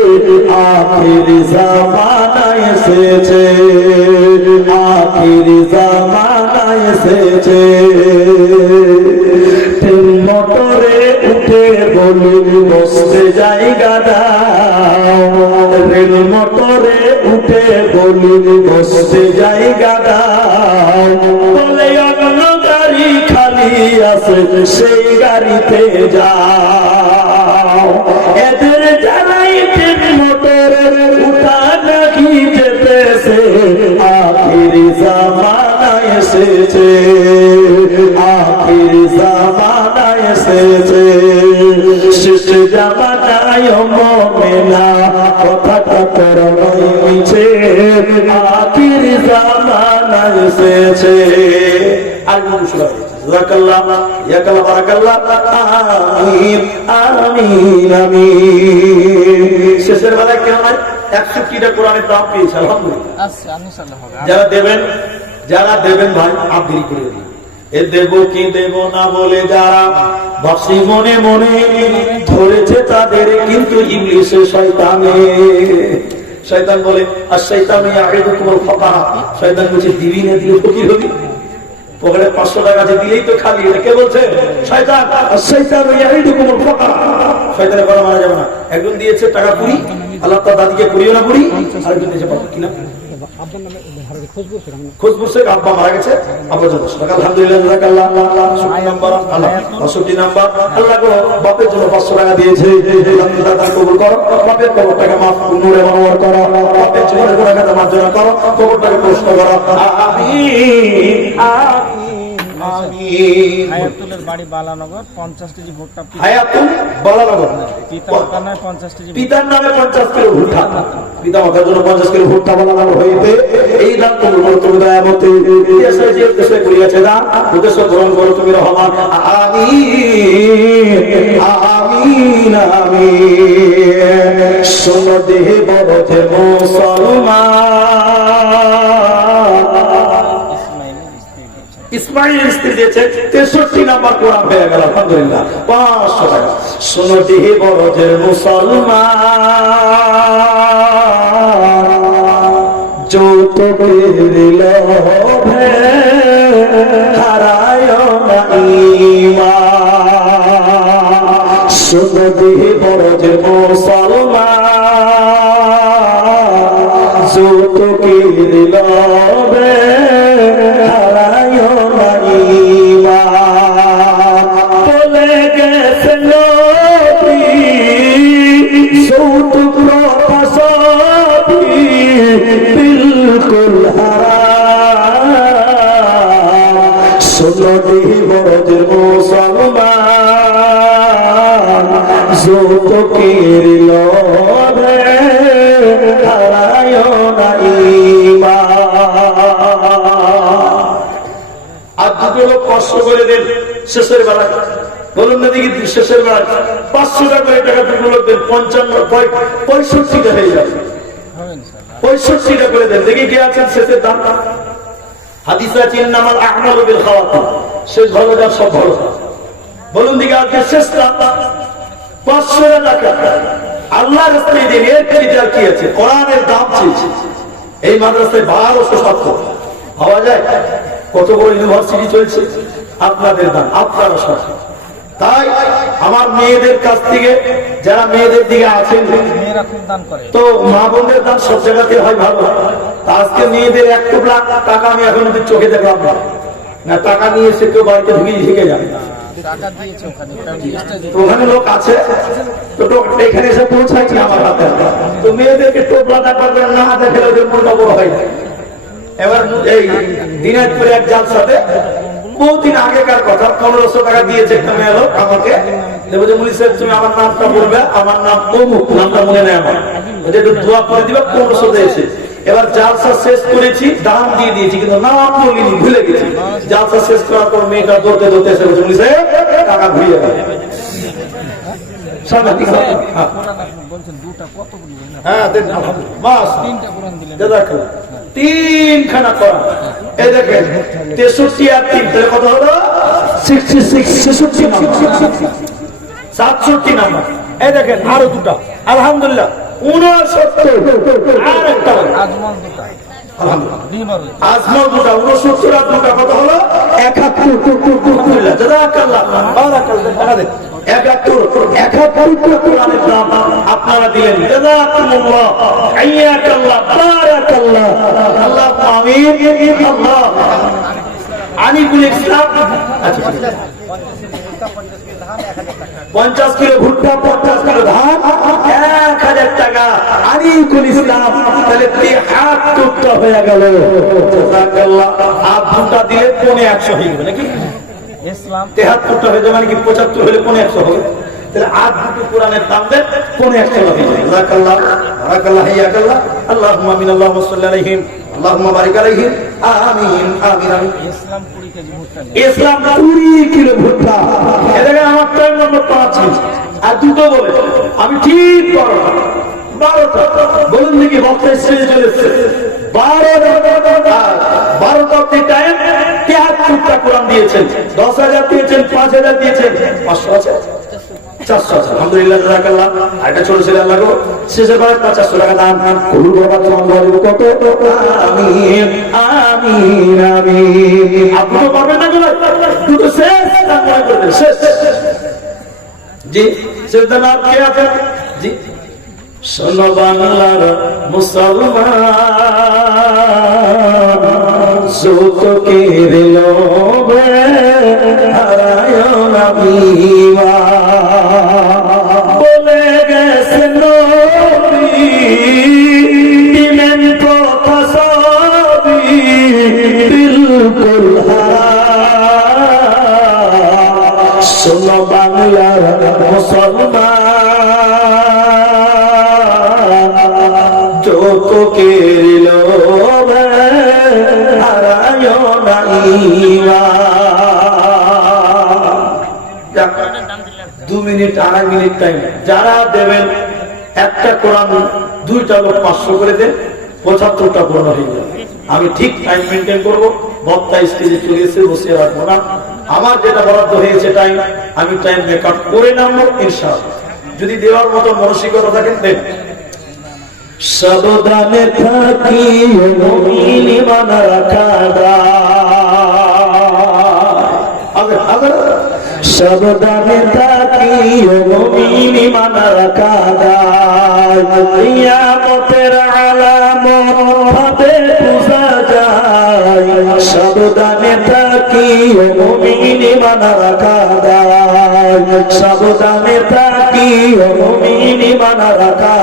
আখিরি জামানা এসেছে, আখিরি জামানা এসেছে। মোটরে উঠে বলি বসতে জায়গা দাও, রেল মোটরে উঠে বলি বসতে জায়গা দাও, বলে অন্য গাড়ি খালি আছে সেই গাড়িতে যাও। এদের যারাই ট্রেন মোটরে উঠা নাকি যেতেছে, আখিরি জামানা এসেছে, আখিরি জামানা এসেছে। শেষ জামানায় মুমিনা, কথাটা করোই মিছে, আখিরি জামানা এসেছে। আর মুশরা জাযাকাল্লাহ, ইয়াকাল্লাহ, বারাকাল্লাহ, আমিন আমিন আমিন। শেষের বেলায় কেন 61টা কোরআনের দাম পেয়েছে, আলহামদুলিল্লাহ। আচ্ছা ইনশাআল্লাহ হবে। যারা দেবেন, যারা দেবেন ভাই আবৃত্তি করে দিন। এ দেব কি দেব না বলে যারা ভাবছি মনে মনে, ধরেছে তাদের কিন্তু ইংলিশে শয়তানে। শয়তান বলে, আর শয়তানু ইয়াইদুকুমুল ফাকরা, শয়তান বলছে দিবি না দিলে ফকির হবি। পকেটে 500 টাকা আছে, দিলেই তো খালি। এটা কে বলছে? শয়তান। আর শয়তানু ইয়াইদুকুমুল ফাকরা, শয়তানের কথা মানা যাবে না। একজন দিয়েছে টাকা 20, আল্লাহ তার দাদিকে করিও না 20। আরেকজন দিয়েছে কি না খুশবুর শেখ, আব্বা মারা গেছে, আব্বা জন্য আলহামদুলিল্লাহ, জাযাকাল্লাহ। 60 নাম্বার আল্লাহ, 62 নাম্বার আল্লাহ গো, বাপের জন্য 500 টাকা দিয়েছে, দাদা কবুল করো, বাপের কবরটাকে মাফ নূরে মনোয়ার করো, বাপের জীবনের গুনাহকে মার্জনা করো, কবরটাকে প্রশ্ন করো। আমিন আমিন আমিন। হায়াতুলের বাড়ি বালানগর, 50 কেজি ভুট্টা। হায়াতুল বালানগর, পিতার নামে 50 কেজি, পিতার নামে 50 কিলো ভুট্টা, পিতা মাতার জন্য 50 কিলো ভুট্টা বালানগর হইতে। এই দান কবুল করো তুমি দয়ামতে, দেশে যে দেশে করিয়াছে দান, উদ্দেশ্য গ্রহণ করো তুমি রহমান। আমিন আমিন। আমিন আমিন। শোনো দেহ বরথে মুসলমান, ইসমাইল স্ত্রী দিয়েছে 63 নাম্বার কোরআন হয়ে গেল আলহামদুলিল্লাহ 500 টাকা। শোনো দেহে বড়দের মুসলমান, যৌতুকের লোভে হারায় না ঈমান। শোনো দেহে বড়দের মুসলমান, যৌতুকের লোভে হারায় না ঈমান। বলে গেছে নবী যৌতুক প্রথা সবই বিলকুল হারাম। শোনো বড়দের মুসলমান, যৌতুকের লোভে হারায় না ঈমান। আর দুটো লোক কষ্ট করে দেন শেষের বেলায়, বলুন না দেখি শেষের বেলায় 500 টাকা করে টাকা দুটো লোক দেন, 65টা হয়ে যাবে। 65টা করে দেন দেখি কে আছেন শেষের দাম। হাদিসে আছে ইন্নামাল আ'মালু বিল খাওয়াতিম, শেষ ভালো যা সব ভালো। বলুন দেখি আজকে শেষ দাম 500 টাকা। আল্লাহর রাস্তায় দিন, এর ফিচার কি আছে? কোরআনের দাম চেয়েছে। এই মাদ্রাসায় 1200 ছাত্র পাওয়া যায়। কত বড় ইউনিভার্সিটি চলছে, আপনাদের দান, আপনারা সাথে। তাই আমার মেয়েদের কাছ থেকে, যারা মেয়েদের দিকে আছেন, মেয়েরা খুব দান করে। তো মা বোনদের দান সব জায়গাতে হয় ভালো। আজকে মেয়েদের 1 কোটি টাকা আমি এখন চোখে দেখলাম না, টাকা নিয়ে এসে কেউ বাড়িতে ঢুকে যাবে। টাকা দিয়েছে ওখানে, ওখানে লোক আছে তো এখানে এসে পৌঁছাইছে আমার হাতে। তো মেয়েদেরকে টোপলাটা করবেন না, দেখে ওদের মনটা বড় হয় না। এবার এই দিনাজপুরে এক জালসাতে বহুদিন আগেকার কথা, 1500 টাকা দিয়েছে একটা মেয়ে লোক আমাকে। দেবো যে মুলি সাহেব তুমি আমার নামটা বলবে, আমার নাম অমুক, নামটা মনে নেই আমার, একটু দোয়া করে দিবে। 1500 দিয়েছে। এবার জালসা শেষ করেছি, দাম দিয়ে দিয়েছি, কিন্তু নাম বলিনি, ভুলে গেছি। জালসা শেষ করার পর মেয়েটা দৌড়তে দৌড়তে এসে বলছে মুলি সাহেব টাকা ঘুরিয়ে দেবে। বলছেন দুটা কত বলবেন? হ্যাঁ বাস 3টা কোরআন দিলেন। দেখো 3খানা কোরআন। এই দেখেন 63 আর 3 তাহলে কত হলো? 66, 66 নাম্বার, 67 নাম্বার। এই দেখেন আরো দুটা, আলহামদুলিল্লাহ 69। আর একটা আজমল দুটা, আলহামদুলিল্লাহ নির্ভর আজমল দুটা, 69 আর দুটা কত হলো? 71। আলহামদুলিল্লাহ জাযাকাল্লাহ বারাকাল্লাহ। টাকা দেন 71 কোরআনের দাম আপনারা দিলেন, জাযাকুমুল্লাহ হাইয়াকাল্লাহ বারাকাল্লাহ। আল্লাহ আমিন। আল্লাহ আনিকুল ইসলাম। আচ্ছা 50 কিলো ভুট্টা, 50 কিলো ধান, 1000 টাকা। আনিকুল ইসলাম। তাহলে 73টা হয়ে গেল। জাযাকাল্লাহ। আর ভুট্টা দিলে 150 হয়ে গেল নাকি? ইসলাম 73টা হয়ে যাবে, মানে কি 75 হলে 150 হবে। তাহলে আর দুটো কোরআনের দাম দেন, 150 হবে। জাযাকাল্লাহ বারাকাল্লাহ হাইয়াকাল্লাহ। আল্লাহুম্মা আমিন। আল্লাহুম্মা সাল্লি আলাইহিম, আল্লাহুম্মা বারিক আলাইহিম। আমিন আমিন আমিন। ইসলাম 20 কেজি ভুট্টা নেই। ইসলাম 20 কিলো ভুট্টা। এদিকে আমার টাইম নম্বর 5 আর দুটো বলে আমি ঠিক 12টা। বলুন দেখি বক্তা স্টেজে চলেছে 12টা অব্দি টাইম। 73টা কোরআন দিয়েছেন, 10,000 দিয়েছেন, 5,000 দিয়েছেন, 500 আছে, 400 আছে। আলহামদুলিল্লাহ জাযাকাল্লাহ। আর এটা চলেছিল আল্লাহ গো, শেষের বার 500 টাকা দান। কবুল করবা তোমার বলবো কত? আমিন আমিন আমিন। আপনিও পারবেন না গো, দুটো শেষ দান মনে করবেন, শেষ। জি শেষ দান আর কে আছে? জি শোনো বাংলার মুসলমান, যৌতুকের লোভে হারায় না ঈমান। বলে গেছে নবী দিলেন প্রথা সবই বিলকুল হারাম। শোনো বাংলার মুসলমান, যৌতুকের লোভে হারায় না ঈমান। 2 মিনিট, 2.5 মিনিট টাইম। যারা দেবেন একটা কোরআন 2টা লোক 500 করে দেন, 75টা পূর্ণ হয়ে যাবে। আমি ঠিক টাইম মেনটেন করবো। বক্তা স্টেজে চলে এসে বসে রাখবো না। আমার যেটা বরাদ্দ হয়েছে টাইম, আমি টাইম মেকআপ করে নামবো ইনশাআল্লাহ। যদি দেওয়ার মতো মানসিকতা থাকেন দেন। সাবধানে থাকি মুমিন ইমান রাখা সাবধানে থাকি মুমিন ইমান রাখা কিয়ামতের আলামত ভাবে বুঝা যায়। সাবধানে থাকি মুমিন ইমান রাখা সাবধানে থাকি মুমিন ইমান রাখা।